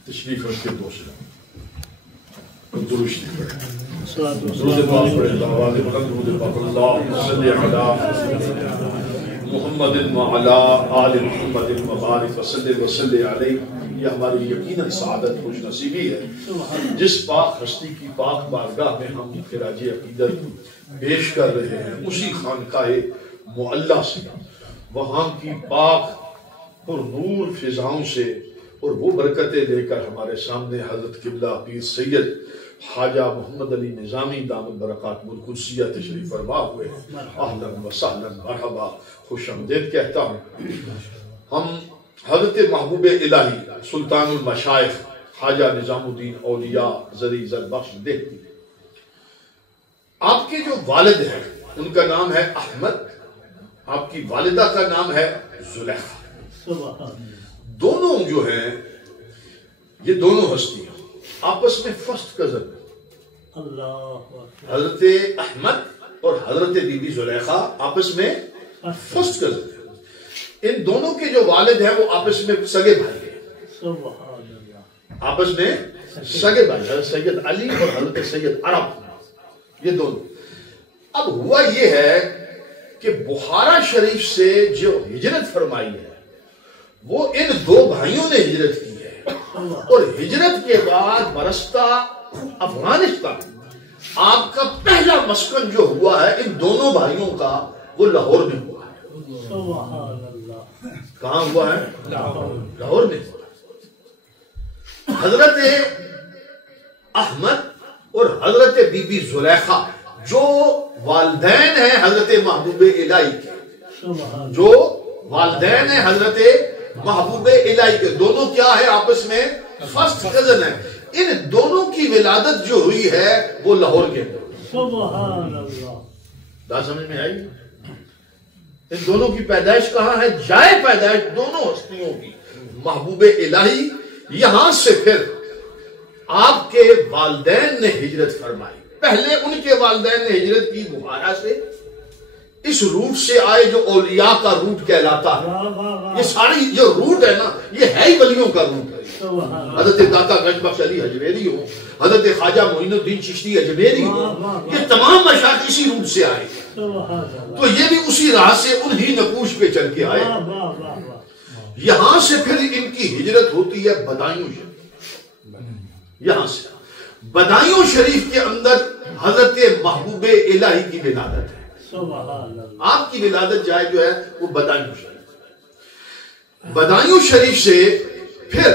تشریف رکھتے دوسرا درست محمد وعلی آل محمد وبارک وسلم وسلم علیہ. یہ ہماری یقیناً سعادت خوش نصیبی ہے جس پاک ہستی کی پاک بارگاہ میں ہم خراج عقیدت پیش کر رہے ہیں. اسی خانقاہ معلیٰ سے وہاں کی پاک اور نور فضاؤں سے اور وہ برکتیں لے کر ہمارے سامنے حضرت قبلہ پیر سید خواجہ محمد علی نظامی دامت برکات القدسیہ تشریف فرما ہوئے. اہلا و سہلا مرحبا خوش آمدید کہتا ہوں. ہم حضرت محبوب الہی سلطان المشائخ خواجہ نظام الدین اولیاء زری زربخش دیکھتی آپ کے جو والد ہیں ان کا نام ہے احمد. آپ کی والدہ کا نام ہے زلیخا. دونوں جو ہیں یہ دونوں ہستیاں آپس میں فرسٹ کزن. حضرت احمد اور حضرت بی بی زلیخا آپس میں فرسٹ کزن ہیں. ان دونوں کے جو والد ہیں وہ آپس میں سگے بھائی ہیں. آپس میں سگے بھائی حضرت سید علی اور حضرت سید عرب یہ دونوں. اب ہوا یہ ہے کہ بخارا شریف سے جو ہجرت فرمائی ہے وہ ان دو بھائیوں نے ہجرت کی ہے اور ہجرت کے بعد برستہ افغانستان آپ کا پہلا مسکن جو ہوا ہے ان دونوں بھائیوں کا وہ لاہور میں ہوا ہے. کہاں ہوا ہے؟ لاہور میں. حضرت احمد اور حضرت بی بی زلیخا جو والدین ہیں حضرت محبوب الہی کے جو والدین ہیں حضرت محبوب الہی کے دونوں کیا ہے آپس میں فرسٹ کزن ہیں. ان دونوں کی ولادت جو ہوئی ہے وہ لاہور کے اندر. سبحان اللہ. بات سمجھ میں آئی؟ ان دونوں کی پیدائش کہاں ہے؟ جائے پیدائش دونوں ہستیوں کی محبوب الہی. یہاں سے پھر آپ کے والدین نے ہجرت فرمائی. پہلے ان کے والدین نے ہجرت کی بخارا سے. اس روٹ سے آئے جو اولیاء کا روٹ کہلاتا ہے. یہ ساری جو روٹ ہے نا یہ ہے ہی ولیوں کا روٹ ہے. حضرت داتا گنج بخش علی اجمیری ہو حضرت خواجہ معین الدین چشتی اجمیری ہو یہ تمام مشائخ اسی روٹ سے آئے. تو یہ بھی اسی راہ سے انہی نقوش پہ چل کے آئے. یہاں سے پھر ان کی ہجرت ہوتی ہے بدایوں شریف. یہاں سے بدایوں شریف کے اندر حضرت محبوب الہی کی ولادت ہے. آپ کی ولادت جائے جو ہے وہ بدایوں شریف. بدایوں شریف سے پھر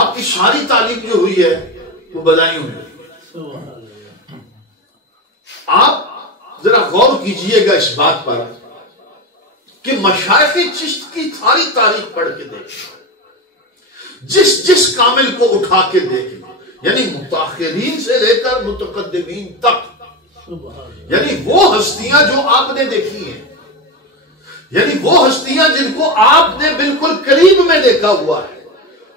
آپ کی ساری تعلیم جو ہوئی ہے وہ بدایوں میں. آپ ذرا غور کیجئے گا اس بات پر کہ مشائخ چشت کی ساری تاریخ پڑھ کے دیکھیں. جس کامل کو اٹھا کے دیکھیں، یعنی متاخرین سے لے کر متقدمین تک، یعنی وہ ہستیاں جو آپ نے دیکھی ہیں، یعنی وہ ہستیاں جن کو آپ نے بالکل قریب میں دیکھا ہوا ہے،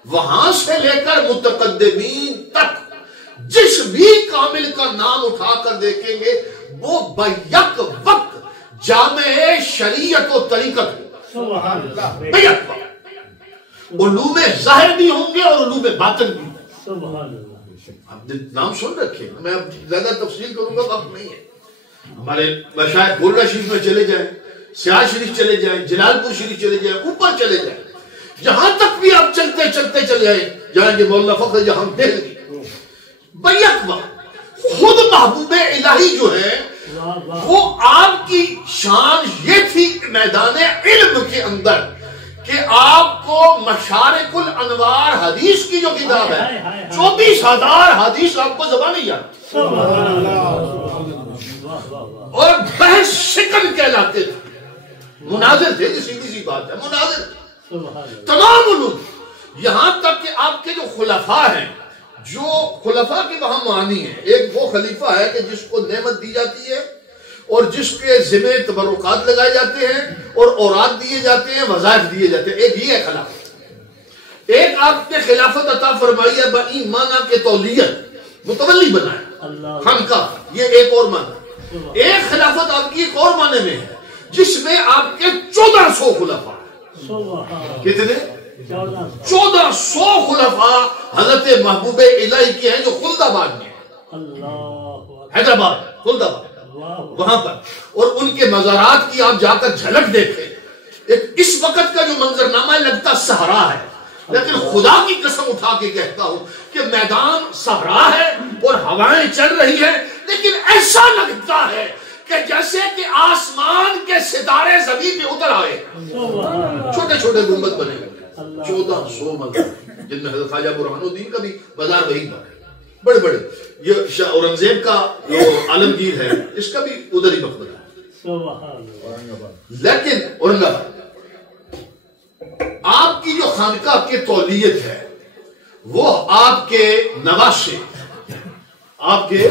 وہاں سے لے کر متقدمین تک جس بھی کامل کا نام اٹھا کر دیکھیں گے وہ بیک وقت جامع شریعت و طریقت بیک وقت علوم ظاہر بھی ہوں گے اور علوم باطن بھی ہوں گے۔ آپ نے نام سن رکھے، میں اب زیادہ تفصیل کروں گا، وقت نہیں ہے۔ ہمارے مشائخ گولڑا شریف میں چلے جائیں، سیاہ شریف چلے جائیں، جلال پور شریف چلے جائیں، اوپر چلے جائیں، جہاں تک بھی آپ چلتے چلتے چلے جائیں گے مولانا فخر جہاں دہلوی بیک وقت خود محبوب الہی جو ہے وہ آپ کی شان یہ تھی میدان علم کے اندر کہ آپ کو مشارق الانوار حدیث کی جو کتاب ہے 24,000 حدیث آپ کو زبان نہیں آتی اور بحث شکن کہلاتے تھے، مناظر تھے، سیدھی سی بات ہے، مناظر تمام علوم، یہاں تک کہ آپ کے جو خلفاء ہیں، جو خلفاء کے وہاں معنی ہیں، ایک وہ خلیفہ ہے کہ جس کو نعمت دی جاتی ہے اور جس کے ذمہ تبرکات لگائے جاتے ہیں اور اوراد دیے جاتے ہیں، وظائف دیے جاتے ہیں، ایک یہ ہے خلافت۔ ایک آپ نے خلافت عطا فرمائی ہے بایمانہ کے تولیت، متولی بنایا خانقاہ، یہ ایک اور معنی۔ ایک خلافت آپ کی ایک اور معنی میں ہے جس میں آپ کے 1400 خلفاء ہیں۔ کتنے؟ 1400 خلفاء حضرت محبوب الہی کے ہیں جو خلد آباد میں ہیں، حیدرآباد خلد آباد وہاں پر، اور ان کے مزارات کی آپ جا کر جھلک دیکھیں۔ ایک اس وقت کا جو منظرنامہ لگتا صحرا ہے، لیکن خدا کی قسم اٹھا کے کہتا ہوں کہ میدان صحرا ہے اور ہوائیں چل رہی ہیں، لیکن ایسا لگتا ہے کہ جیسے کہ آسمان کے ستارے زمین پہ اتر آئے، چھوٹے چھوٹے گنبد بنے ہوئے، 1400 مزار، جن میں حضرت خواجہ برہان الدین کا بھی مزار وہیں پر ہے، بڑے بڑے، یہ شاہ اورنگزیب کا جو عالمگیر ہے اس کا بھی ادھر ہی مقبرہ ہے۔ لیکن اورنگ آباد آپ کی جو خانقاہ کی تولیت ہے وہ آپ کے نواسے، آپ کے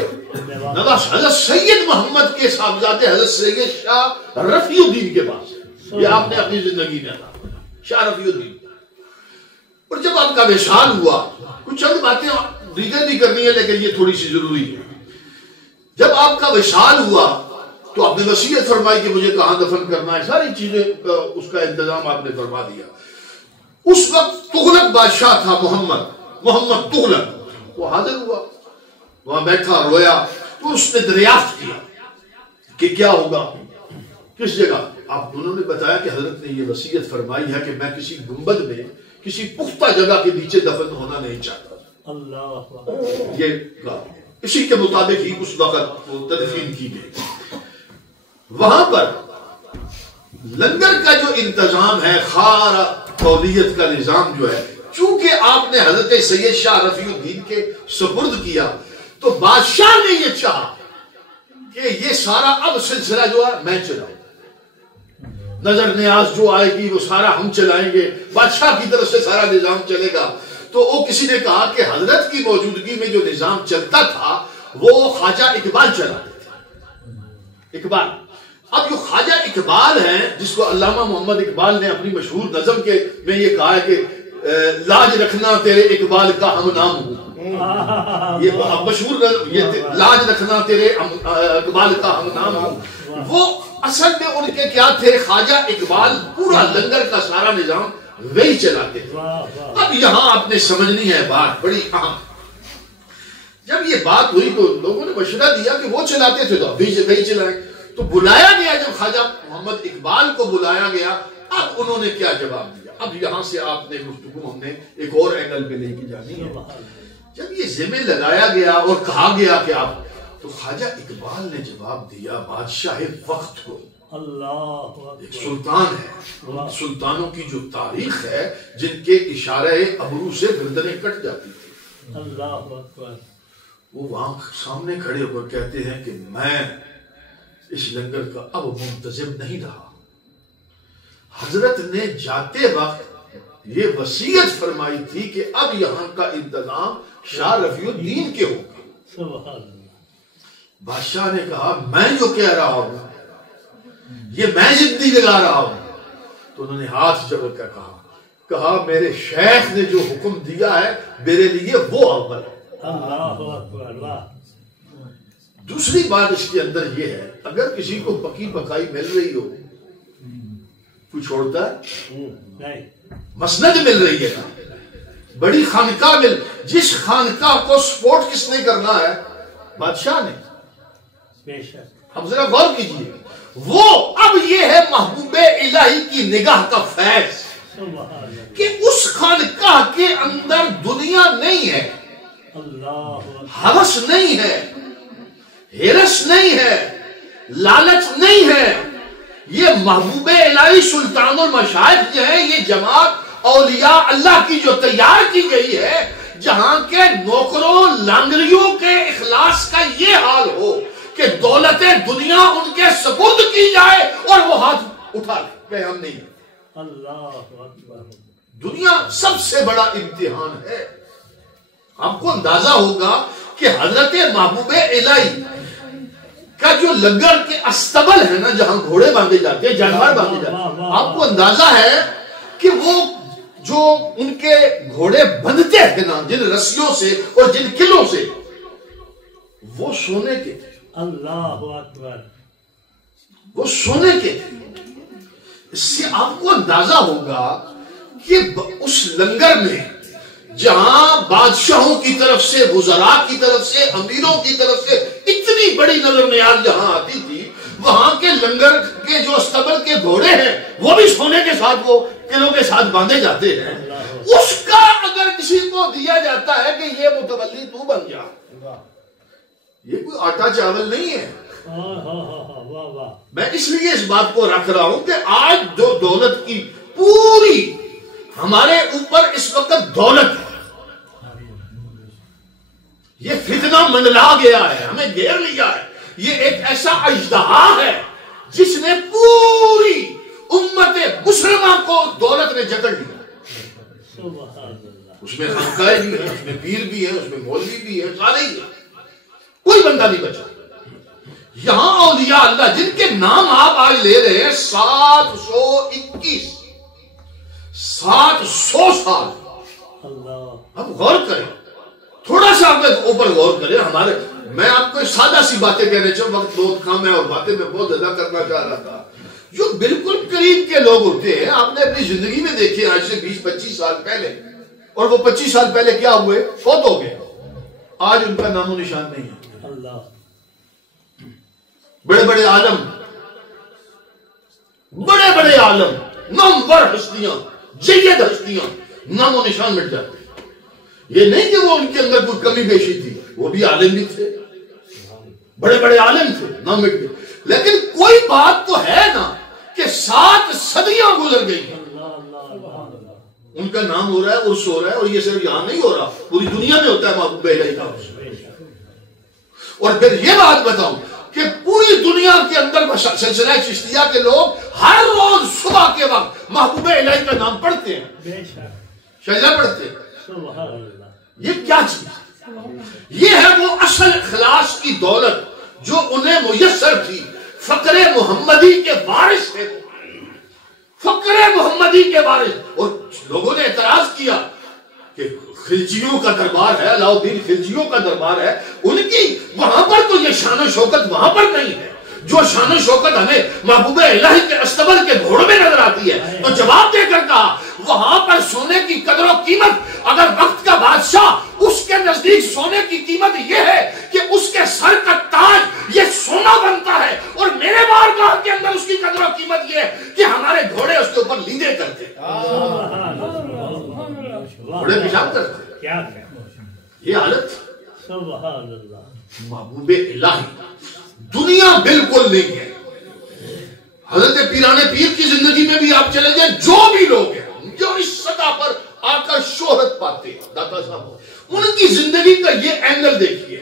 نواز حضرت سید محمد کے صاحبزادے حضرت سید شاہ رفیع الدین کے پاس ہے، یہ آپ نے اپنی زندگی میں کہا شاہ رفیع الدین۔ اور جب آپ کا وصال ہوا، کچھ چند باتیں دیگر بھی کرنی ہے لیکن یہ تھوڑی سی ضروری ہے۔ جب آپ کا وصال ہوا تو آپ نے وصیت فرمائی کہ مجھے کہاں دفن کرنا ہے، ساری چیزیں اس کا انتظام آپ نے فرما دیا۔ اس وقت تغلق بادشاہ تھا محمد تغلق، وہ حاضر ہوا، وہاں بیٹھا رویا، تو اس نے دریافت کیا کہ کیا ہوگا، کس جگہ۔ آپ انہوں نے بتایا کہ حضرت نے یہ وصیت فرمائی ہے کہ میں کسی گنبد میں کسی پختہ جگہ کے نیچے دفن ہونا نہیں چاہتا، یہ کہا، اسی کے مطابق ہی اس وقت وہ تدفین کی گئی۔ وہاں پر لنگر کا جو انتظام ہے، خار تولیت کا نظام جو ہے، چونکہ آپ نے حضرت سید شاہ رفیع الدین کے سپرد کیا تو بادشاہ نے یہ چاہا کہ یہ سارا اب سلسلہ جو ہے میں چلاؤں، نظر نیاز جو آئے گی وہ سارا ہم چلائیں گے، بادشاہ کی طرف سے سارا نظام چلے گا۔ تو وہ کسی نے کہا کہ حضرت کی موجودگی میں جو نظام چلتا تھا وہ خواجہ اقبال چلاتے تھے، اقبال۔ اب جو خواجہ اقبال ہیں، جس کو علامہ محمد اقبال نے اپنی مشہور نظم کے میں یہ کہا ہے کہ لاج رکھنا تیرے اقبال کا ہم نام ہوں، یہ مشہور نظم، یہ لاج رکھنا تیرے اقبال کا ہم نام ہوں، وہ اصل میں ان کے کیا تھے، خواجہ اقبال پورا لنگر کا سارا نظام وہی چلاتے تھے۔ اب یہاں آپ نے سمجھنی ہے بات بڑی اہم۔ جب یہ بات ہوئی تو لوگوں نے مشورہ دیا کہ وہ چلاتے تھے تو اب بھی وہی چلائیں۔ تو بلایا گیا، جب خواجہ محمد اقبال کو بلایا گیا، اب انہوں نے کیا جواب دیا۔ اب یہاں سے آپ نے گفتگو ہم نے ایک اور اینگل پہ لے کے جانی ہے۔ جب یہ ذمہ لگایا گیا اور کہا گیا کہ آپ، تو خواجہ اقبال نے جواب دیا بادشاہ وقت کو، ایک سلطان ہے، سلطانوں کی جو تاریخ ہے جن کے اشارے ابرو سے گردنیں کٹ جاتی تھی، وہ وہاں سامنے کھڑے ہو کر کہتے ہیں کہ میں اس لنگر کا اب منتظم نہیں رہا۔ حضرت نے جاتے وقت یہ وصیت فرمائی تھی کہ اب یہاں کا انتظام شاہ رفیع الدین کے ہوگا. سبحان اللہ. بادشاہ نے کہا میں جو کہہ رہا ہوں یہ میں زندگی لگا رہا ہوں. تو انہوں نے ہاتھ جوڑ کر کہا میرے شیخ نے جو حکم دیا ہے میرے لیے وہ اول ہے. اللہ اکبر. اللہ. دوسری بات اس کے اندر یہ ہے اگر کسی کو پکی پکائی مل رہی ہو کوئی چھوڑتا ہے؟ نہیں. مسند مل رہی ہے نا, بڑی خانقاہ مل, جس خانقاہ کو سپورٹ کس نے کرنا ہے؟ بادشاہ نے. بے شک. ہم ذرا غور کیجیے, وہ اب یہ ہے محبوب الہی کی نگاہ کا فیض سبحان اللہ. کہ اس خانقاہ کے اندر دنیا نہیں ہے, اللہ. ہوس نہیں ہے, ہرس نہیں ہے, لالچ نہیں ہے. یہ محبوب الہی سلطان المشائخ جو ہے یہ جماعت اولیاء اللہ کی جو تیار کی گئی ہے جہاں کے نوکروں لانگریوں کے اخلاص کا یہ حال ہو کہ دولت دنیا ان کے سپرد کی جائے اور وہ ہاتھ اٹھا لے کہ ہم نہیں. اللہ اکبر. دنیا سب سے بڑا امتحان ہے. آپ کو اندازہ ہوگا کہ حضرت محبوب الہی کا جو لنگر کے استبل ہے نا جہاں گھوڑے باندھے جاتے ہیں, جانور باندھے جاتے ہیں, آپ کو اندازہ ہے کہ وہ جو ان کے گھوڑے بندھتے ہیں نا جن رسیوں سے اور جن قلعوں سے وہ سونے کے تھے. اللہ اکبر. وہ سونے کے تھے. اس سے آپ کو اندازہ ہوگا کہ اس لنگر میں جہاں بادشاہوں کی طرف سے, وزراء کی طرف سے, امیروں کی طرف سے اتنی بڑی نظر نیاز جہاں آتی تھی, وہاں کے لنگر کے جو استبل کے گھوڑے ہیں وہ بھی سونے کے ساتھ, وہ قلعوں کے ساتھ باندھے جاتے ہیں. اس کا اگر کسی کو دیا جاتا ہے کہ یہ متولی تو بن جا, یہ کوئی آٹا چاول نہیں ہے. میں اس لیے اس بات کو رکھ رہا ہوں کہ آج جو دولت کی پوری ہمارے اوپر اس وقت دولت ہے, یہ فتنہ منڈلا گیا ہے, ہمیں گھیر لیا ہے. یہ ایک ایسا اژدہا ہے جس نے پوری امت مسلمہ کو دولت نے جکڑ لیا. اس میں خانقاہیں بھی ہیں, اس میں پیر بھی ہیں, اس میں مولوی بھی ہیں, سارے ہی ہیں, کوئی بندہ نہیں بچا. یہاں اولیاء اللہ جن کے نام آپ آج لے رہے ہیں 721 700 سال. اب غور کریں, تھوڑا سا آپ اوپر غور کریں. ہمارے میں آپ کو سادہ سی باتیں کہنے چاہوں, وقت بہت کم ہے اور باتیں میں بہت زیادہ کرنا چاہ رہا تھا. جو بالکل قریب کے لوگ ہوتے ہیں آپ نے اپنی زندگی میں دیکھے آج سے 20-25 سال پہلے, اور وہ 25 سال پہلے کیا ہوئے, فوت ہو گئے, آج ان کا نام و نشان نہیں ہے. اللہ. بڑے بڑے عالم, بڑے بڑے عالم, نامور ہستیاں, جید ہستیاں, نام و نشان مٹ جاتے ہیں. یہ نہیں کہ وہ ان کے اندر کوئی کمی بیشی تھی, وہ بھی عالم بھی تھے, بڑے بڑے عالم تھے, نام مٹ گئے. لیکن کوئی بات تو ہے نا کہ 7 صدیاں گزر گئی ہیں, ان کا نام ہو رہا ہے, عرس ہو رہا ہے, اور یہ صرف یہاں نہیں ہو رہا, پوری دنیا میں ہوتا ہے محبوب الہی کا عرس. اور پھر یہ بات بتاؤں کہ پوری دنیا کے اندر سلسلہ چشتیہ کے لوگ ہر روز صبح کے وقت محبوب الہی کا نام پڑھتے ہیں, شجرہ پڑھتے ہیں. یہ کیا چیز؟ یہ ہے وہ اصل اخلاص کی دولت جو انہیں میسر تھی. فقر محمدی کے وارث تھے, فقر محمدی کے وارث. اور لوگوں نے اعتراض کیا کہ خلجیوں کا دربار ہے, علاؤ الدین خلجیوں کا دربار ہے, ان کی وہاں پر تو یہ شان و شوکت وہاں پر نہیں ہے جو شان و شوکت ہمیں محبوب الہی کے استبل کے گھوڑ میں نظر آتی ہے. تو جواب دے کر کہا وہاں پر سونے کی قدر و قیمت, اگر وقت کا بادشاہ اس کے نزدیک سونے کی قیمت یہ ہے کہ اس کے سر کا تاج یہ سونا بنتا ہے, اور میرے بارگاہ کے اندر اس کی قدر و قیمت یہ ہے کہ ہمارے گھوڑے اس کے اوپر لیندے کرتے, گھوڑے پیشاب کرتے. کیا یہ حالت سبحان اللہ. محبوب الہی دنیا بالکل نہیں ہے. حضرت پیران پیر کی زندگی میں بھی آپ چلے جائیں, جو بھی لوگ ہیں جو اس سطح پر آ کر شہرت پاتے ہیں داتا صاحب, ان کی زندگی کا یہ اینگل دیکھیے,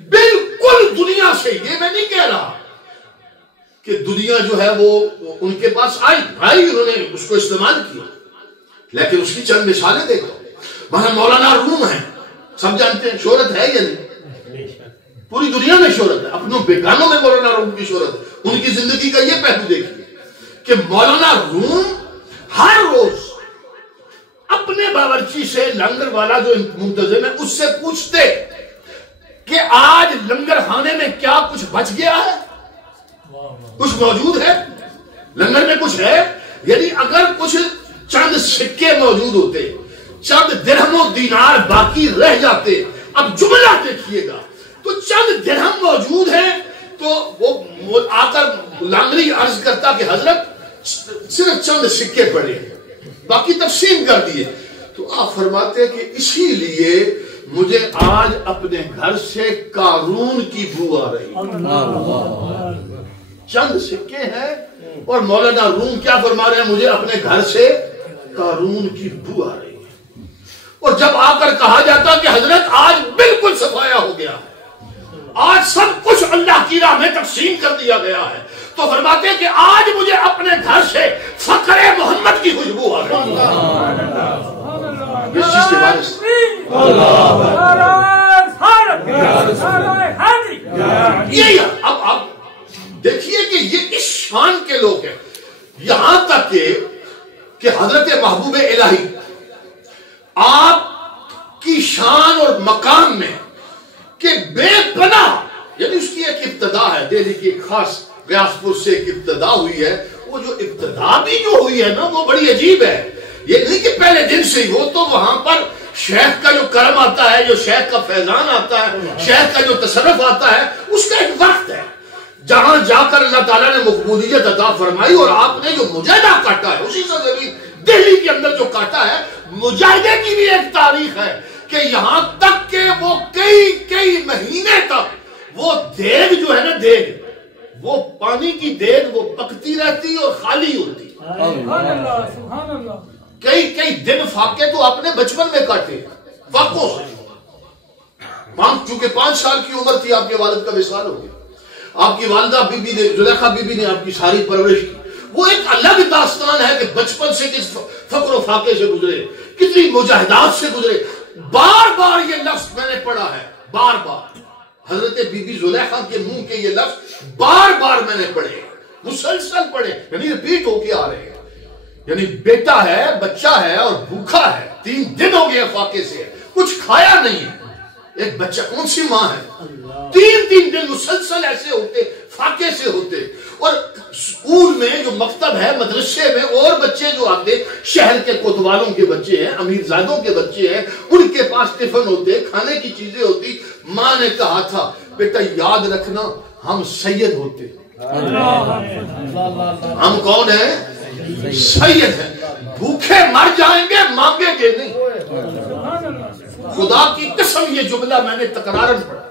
بالکل دنیا سے. یہ میں نہیں کہہ رہا کہ دنیا جو ہے وہ ان کے پاس آئی, انہوں نے اس کو استعمال کیا, لیکن اس کی چند مثالیں دیکھو. وہاں مولانا روم ہیں، سب جانتے ہیں، شہرت ہے یا نہیں؟ پوری دنیا میں شہرت ہے، اپنوں بیگانوں میں مولانا روم کی شہرت ہے. ان کی زندگی کا یہ پہلو دیکھیے کہ مولانا روم ہر روز اپنے باورچی سے لنگر والا جو منتظم ہے اس سے پوچھتے کہ آج لنگر خانے میں کیا کچھ بچ گیا ہے، کچھ موجود ہے لنگر میں، کچھ ہے. یعنی اگر کچھ چند سکے موجود ہوتے، چند درہم و دینار باقی رہ جاتے. اب جملہ دیکھیے گا، تو چند درہم موجود ہیں تو وہ آ کر لانگری عرض کرتا کہ حضرت صرف چند سکے پڑے ہیں، باقی تقسیم کر دیے. تو آپ فرماتے کہ اسی لیے مجھے آج اپنے گھر سے قارون کی بو آ رہی. چند سکے ہیں اور مولانا روم کیا فرما رہے ہیں، مجھے اپنے گھر سے قارون کی بو آ رہی ہے. اور جب آ کر کہا جاتا کہ حضرت آج بالکل صفایا ہو گیا ہے، آج سب کچھ اللہ کی راہ میں تقسیم کر دیا گیا ہے، تو فرماتے ہیں کہ آج مجھے اپنے گھر سے فخر محمد کی خوشبو آ رہی ہے. اس چیز کے بارے سے یہ اب آپ دیکھیے کہ یہ اس شان کے لوگ ہیں، یہاں تک کہ حضرت محبوب الہی آپ کی شان اور مقام میں کہ بے پناہ، یعنی اس کی ایک ابتدا ہے، دہلی کی ایک خاص ریاض پور سے ایک ابتدا ہوئی ہے. وہ جو ابتدا بھی جو ہوئی ہے نا وہ بڑی عجیب ہے. یہ نہیں کہ پہلے دن سے ہی، وہ تو وہاں پر شیخ کا جو کرم آتا ہے، جو شیخ کا فیضان آتا ہے، شیخ کا جو تصرف آتا ہے، اس کا ایک وقت ہے جہاں جا کر اللہ تعالیٰ نے مقبولیت عطا فرمائی. اور آپ نے جو مجاہدہ کاٹا ہے اسی سرزمین دہلی کے اندر جو کاٹا ہے، مجاہدے کی بھی ایک تاریخ ہے کہ یہاں تک کہ وہ کئی مہینے تک وہ دیگ جو ہے نا، دیگ وہ پانی کی دیگ وہ پکتی رہتی اور خالی ہوتی. سبحان اللہ. کئی دن فاقے تو آپ نے بچپن میں کاٹے فاقوں سے. چونکہ 5 سال کی عمر تھی آپ کے والد کا وصال ہو گیا. آپ کی والدہ بی بی نے، زلیخا بی بی نے آپ کی ساری پرورش کی. وہ ایک الگ داستان ہے کہ بچپن سے کس فقر و فاقے سے گزرے، کتنی مجاہدات سے گزرے. بار بار یہ لفظ میں نے پڑھا ہے، بار بار حضرت بی بی زلیخا کے منہ کے یہ لفظ بار بار میں نے پڑھے، مسلسل پڑھے، یعنی ریپیٹ ہو کے آ رہے ہیں. یعنی بیٹا ہے، بچہ ہے اور بھوکا ہے، 3 دن ہو گئے فاقے سے، کچھ کھایا نہیں. ایک بچہ، کون سی ماں ہے، 3 دن مسلسل ایسے ہوتے، فاقے سے ہوتے. اور اسکول میں جو مکتب ہے، مدرسے میں اور بچے جو آتے، شہر کے کوتوالوں کے بچے ہیں، امیر زادوں کے بچے ہیں، ان کے پاس ٹفن ہوتے، کھانے کی چیزیں ہوتی. ماں نے کہا تھا بیٹا یاد رکھنا ہم سید ہوتے، ہم کون ہیں، سید ہیں، بھوکے مر جائیں گے، مانگیں گے نہیں. خدا کی قسم یہ جملہ میں نے تکرارن پڑھا،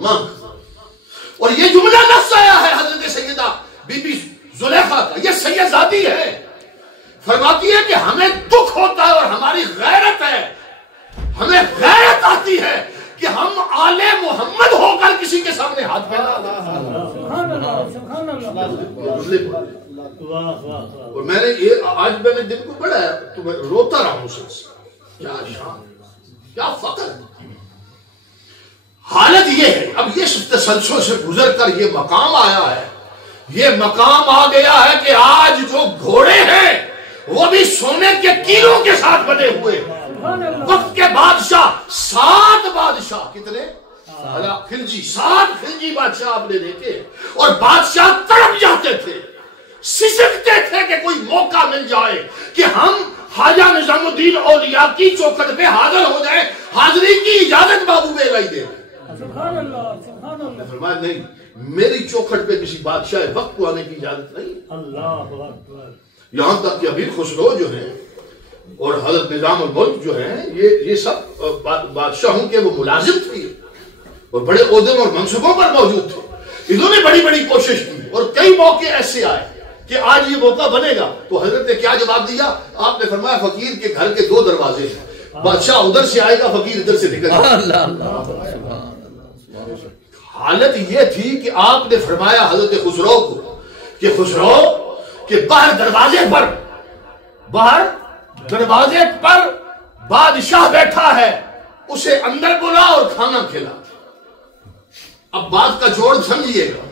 مانگ. اور یہ جملہ لفظ آیا ہے حضرت سیدہ بی بی زلیخا کا، یہ سیدزادی ہے، فرماتی ہے کہ ہمیں دکھ ہوتا ہے اور ہماری غیرت ہے، ہمیں غیرت آتی ہے کہ ہم آل محمد ہو کر کسی کے سامنے ہاتھ پھیلا. اور میں نے یہ آج میں نے دن کو پڑھا ہے تو میں روتا رہا ہوں سنس. کیا شان، کیا فخر. حالت یہ ہے، اب یہ تسلسل سے گزر کر یہ مقام آیا ہے، یہ مقام آ گیا ہے کہ آج جو گھوڑے ہیں وہ بھی سونے کے کیلوں کے ساتھ بنے ہوئے. وقت کے بادشاہ 7 بادشاہ، کتنے خلجی، 7 خلجی بادشاہ آپ نے دیکھے. اور بادشاہ تڑپ جاتے تھے، سسکتے تھے کہ کوئی موقع مل جائے کہ ہم خواجہ نظام الدین اولیاء کی چوکھٹ پہ حاضر ہو جائے، حاضری کی اجازت محبوب الہی دے. فرمایا نہیں، میری چوکھٹ پہ کسی بادشاہ وقت کو آنے کی اجازت نہیں. یہاں تک کہ امیر خسرو جو ہیں اور حضرت نظام الملک جو ہیں، یہ سب بادشاہوں کے وہ ملازم تھے اور بڑے عہدوں اور منصبوں پر موجود تھے. انہوں نے بڑی بڑی کوشش کی اور کئی موقع ایسے آئے کہ آج یہ موقع بنے گا. تو حضرت نے کیا جواب دیا؟ آپ نے فرمایا فقیر کے گھر کے 2 دروازے ہیں، بادشاہ ادھر سے آئے گا، فقیر ادھر سے نکل جائے گا. حالت یہ تھی کہ آپ نے فرمایا حضرت خسرو کو کہ خسرو کہ باہر دروازے پر، باہر دروازے پر بادشاہ بیٹھا ہے، اسے اندر بلا اور کھانا کھلا۔ اب بات کا جوڑ سمجھیے گا،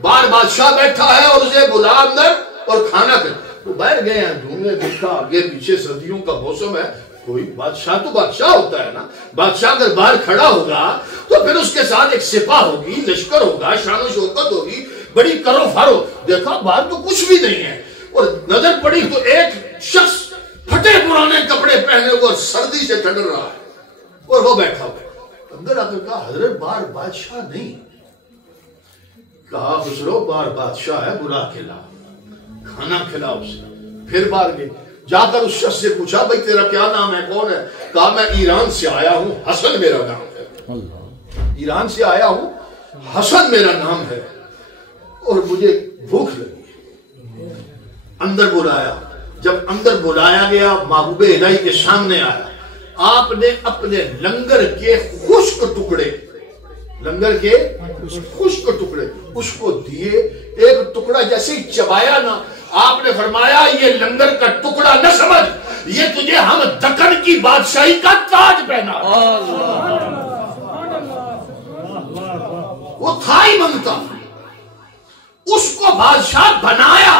باہر بادشاہ بیٹھا ہے اور اسے بلا اندر اور کھانا کھلا۔ وہ باہر گئے ہیں ڈھونڈنے، دیکھا آگے پیچھے سردیوں کا موسم ہے، کوئی بادشاہ تو بادشاہ ہوتا ہے نا، بادشاہ اگر باہر کھڑا ہوگا تو پھر اس کے ساتھ ایک سپاہ ہوگی، لشکر ہوگا، شان و شوکت ہوگی، بڑی کرو فارو۔ دیکھا باہر تو کچھ بھی نہیں ہے، اور نظر پڑی تو ایک شخص پھٹے پرانے کپڑے پہنے ہوئے اور سردی سے ٹھنڈ رہا ہے، اور وہ بیٹھا ہوا۔ اندر آ کر کہا حضرت باہر بادشاہ نہیں۔ کہا خسرو باہر بادشاہ ہے، بلا کھلا، کھانا کھلا اسے۔ پھر باہر گئے، جا کر اس شخص سے پوچھا بھائی تیرا کیا نام ہے، کون ہے؟ کہا میں ایران سے آیا ہوں، حسن میرا نام ہے، ایران سے آیا ہوں، حسن میرا نام ہے، اور مجھے بھوک لگی۔ اندر بلایا، جب اندر بلایا گیا محبوب الہی کے سامنے آیا، آپ نے اپنے لنگر کے خشک ٹکڑے، لنگر کے خشک ٹکڑے اس کو دیے۔ ایک ٹکڑا جیسے ہی چبایا نا، آپ نے فرمایا یہ لنگر کا ٹکڑا نہ سمجھ، یہ تجھے ہم دکن کی بادشاہی کا تاج پہنا۔ وہ تھا ہی منگتا، اس کو بادشاہ بنایا،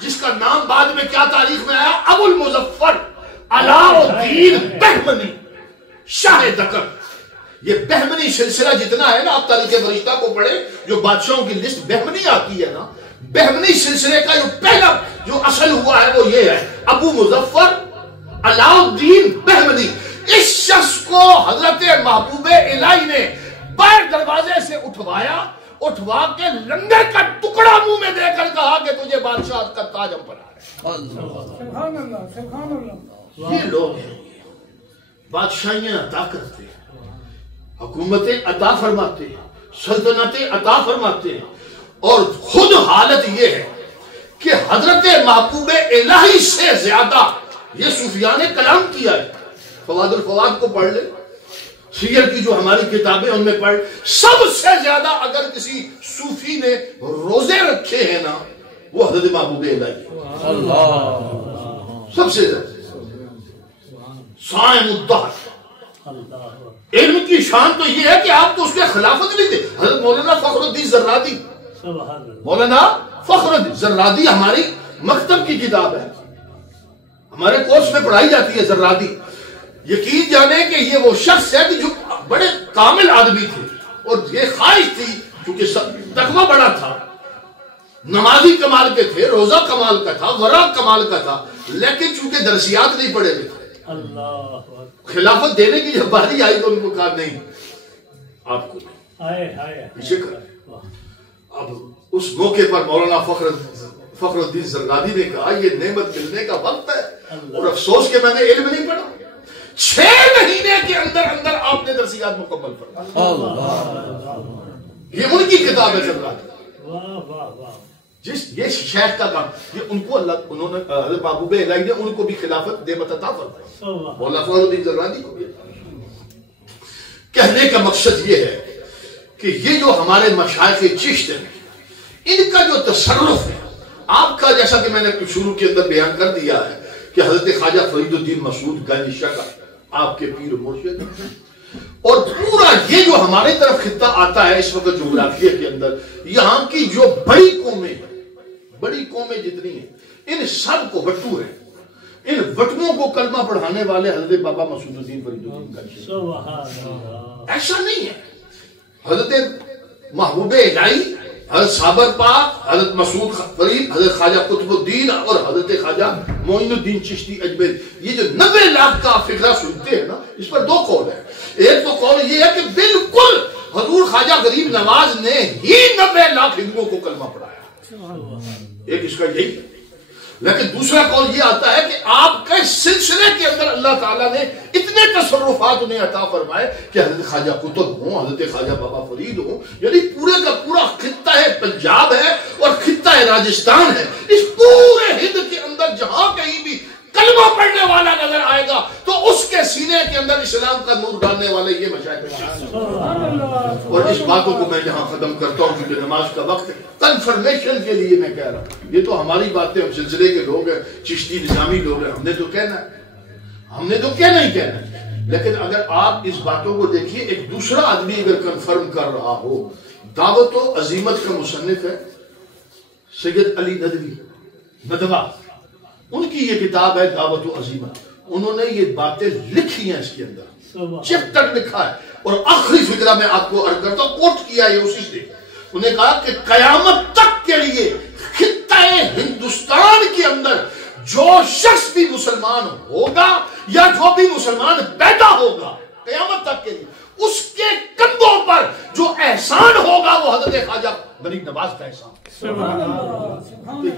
جس کا نام بعد میں کیا تاریخ میں آیا، ابو المظفر علاء الدین بہمنی شاہ دکن۔ یہ بہمنی سلسلہ جتنا ہے نا، آپ تاریخ فرشتہ کو پڑھیں، جو بادشاہوں کی لسٹ بہمنی آتی ہے نا، بہمنی سلسلے کا جو پہلا جو اصل ہوا ہے وہ یہ ہے، ابو مظفر علاء الدین بہمنی۔ اس شخص کو حضرت محبوب الہی نے باہر دروازے سے اٹھوایا، اٹھوا کے لنگر کا ٹکڑا منہ میں دے کر کہا کہ تجھے بادشاہ کا تاج ہم پہنا ہے۔ یہ لوگ ہیں، بادشاہیاں عطا کرتے ہیں، حکومتیں عطا فرماتے ہیں، سلطنتیں عطا فرماتے ہیں، اور خود حالت یہ ہے کہ حضرت محبوب الہی سے زیادہ یہ صوفیان کلام کیا ہے۔ فواد الفواد کو پڑھ لے، سیر کی جو ہماری کتابیں ان میں پڑھ، سب سے زیادہ اگر کسی صوفی نے روزے رکھے ہیں نا، وہ حضرت محبوب الہی، سب سے زیادہ صائم الدہر۔ علم کی شان تو یہ ہے کہ آپ تو اس کے خلافت نہیں تھے۔ حضرت مولانا فخر الدین زرادی، مولانا فخر الدین زرادی ہماری مکتب کی کتاب ہے، ہمارے کورس میں پڑھائی جاتی ہے زرادی۔ یقین جانے کہ یہ وہ شخص ہے جو بڑے کامل آدمی تھے، اور یہ خواہش تھی کیونکہ تقویٰ بڑا تھا، نمازی کمال کے تھے، روزہ کمال کا تھا، ورع کمال کا تھا، لیکن چونکہ درسیات نہیں پڑھے ہوئے تھے، خلافت دینے کی جب باری آئی تو ان کو کہا نہیں آپ کو پیچھے کر۔ اب اس موقع پر مولانا فخر الدین زرادی نے کہا یہ نعمت ملنے کا وقت ہے، اور افسوس کہ میں نے علم نہیں پڑھا۔ 6 مہینے کے اندر اندر آپ نے درسیات مکمل پڑھا، یہ ان کی کتاب ہے زرادی۔ یہ شیخ کا کام، یہ ان کو اللہ، انہوں نے حضرت محبوب الہی نے ان کو بھی خلافت نعمت عطا فرمائی، مولانا فخر الدین زرادی کو بھی۔ کہنے کا مقصد یہ ہے کہ یہ جو ہمارے مشائخ چشت ہیں، ان کا جو تصرف ہے، آپ کا جیسا کہ میں نے شروع کے اندر بیان کر دیا ہے کہ حضرت خواجہ فرید الدین مسعود گنج شکر آپ کے پیر مرشد ہیں، اور پورا یہ جو ہمارے طرف خطہ آتا ہے اس وقت جغرافیہ کے اندر، یہاں کی جو بڑی قومیں جتنی ہیں، ان سب کو وٹو ہیں، ان وٹوؤں کو کلمہ پڑھانے والے حضرت بابا مسعود الدین فرید الدین گنج۔ ایسا نہیں ہے، حضرت محبوب الہی، حضرت صابر پاک، حضرت مسعود فرید، حضرت خواجہ قطب الدین اور حضرت خواجہ معین الدین چشتی اجمیری، یہ جو 90 لاکھ کا فقرہ سنتے ہیں نا، اس پر 2 قول ہیں۔ ایک تو قول یہ ہے کہ بالکل حضور خواجہ غریب نواز نے ہی 90 لاکھ ہندوؤں کو کلمہ پڑھایا، ایک اس کا یہی ہے۔ لیکن دوسرا قول یہ آتا ہے کہ آپ کے سلسلے کے اندر اللہ تعالیٰ نے اتنے تصرفات انہیں عطا فرمائے کہ حضرت خواجہ قطب ہوں، حضرت خواجہ بابا فرید ہوں، یعنی پورے کا پورا خطہ پنجاب ہے اور خطہ راجستھان ہے، اس پورے ہند کے اندر جہاں کہیں بھی کلمہ پڑھنے والا نظر آئے گا تو اس کے سینے کے اندر اسلام کا نور ڈالنے والے یہ مشائخ ہیں۔ اور اس باتوں کو میں یہاں ختم کرتا ہوں کیونکہ نماز کا وقت ہے، کنفرمیشن کے لیے میں کہہ رہا ہوں، یہ تو ہماری باتیں، ہم سلسلے کے لوگ ہیں، چشتی نظامی لوگ ہیں، ہم نے تو کہنا ہے ہم نے تو کیا نہیں کہنا. لیکن اگر آپ اس باتوں کو دیکھیے, ایک دوسرا آدمی اگر کنفرم کر رہا ہو, دعوت و عزیمت کا مصنف ہے سید علی ندوی, ان کی یہ کتاب ہے دعوت و عزیمت. انہوں نے یہ باتیں لکھی ہیں اس کے اندر, چیپٹر لکھا ہے. اور آخری فکرہ میں آپ کو عرض کرتا ہوں, کوٹ کیا ہے اسی سے. انہیں کہا کہ قیامت تک کے لیے خطہ ہندوستان کے اندر جو شخص بھی مسلمان ہوگا یا جو بھی مسلمان پیدا ہوگا قیامت تک کے لیے, اس کے کندھوں پر جو احسان ہوگا وہ حضرت خواجہ غریب نواز کا احسان.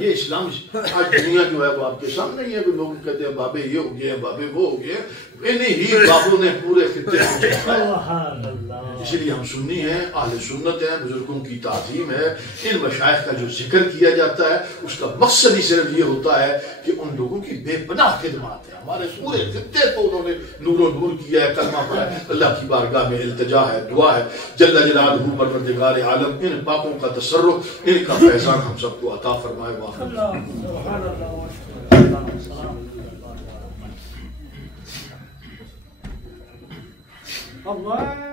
یہ اسلام آج دنیا جو ہے وہ آپ کے سامنے ہی ہے. لوگ کہتے ہیں بابے یہ ہو گئے, بابے وہ ہو گئے. انہیں ہی بابوں نے پورے خطے کو. اسی لیے ہم سنی ہیں, اہل سنت ہیں, بزرگوں کی تعظیم ہے. ان مشائخ کا جو ذکر کیا جاتا ہے اس کا مقصد ہی صرف یہ ہوتا ہے کہ ان لوگوں کی بے پناہ خدمات ہے. ہمارے پورے خطے کو انہوں نے نور و نور کیا ہے, کلمہ پڑھا ہے. اللہ کی بارگاہ میں التجا ہے, دعا ہے, جل جلالہ پروردگار عالم ان پاکوں کا تصرف, ان کا فیضان ہم سب کو عطا فرمائے. اللہ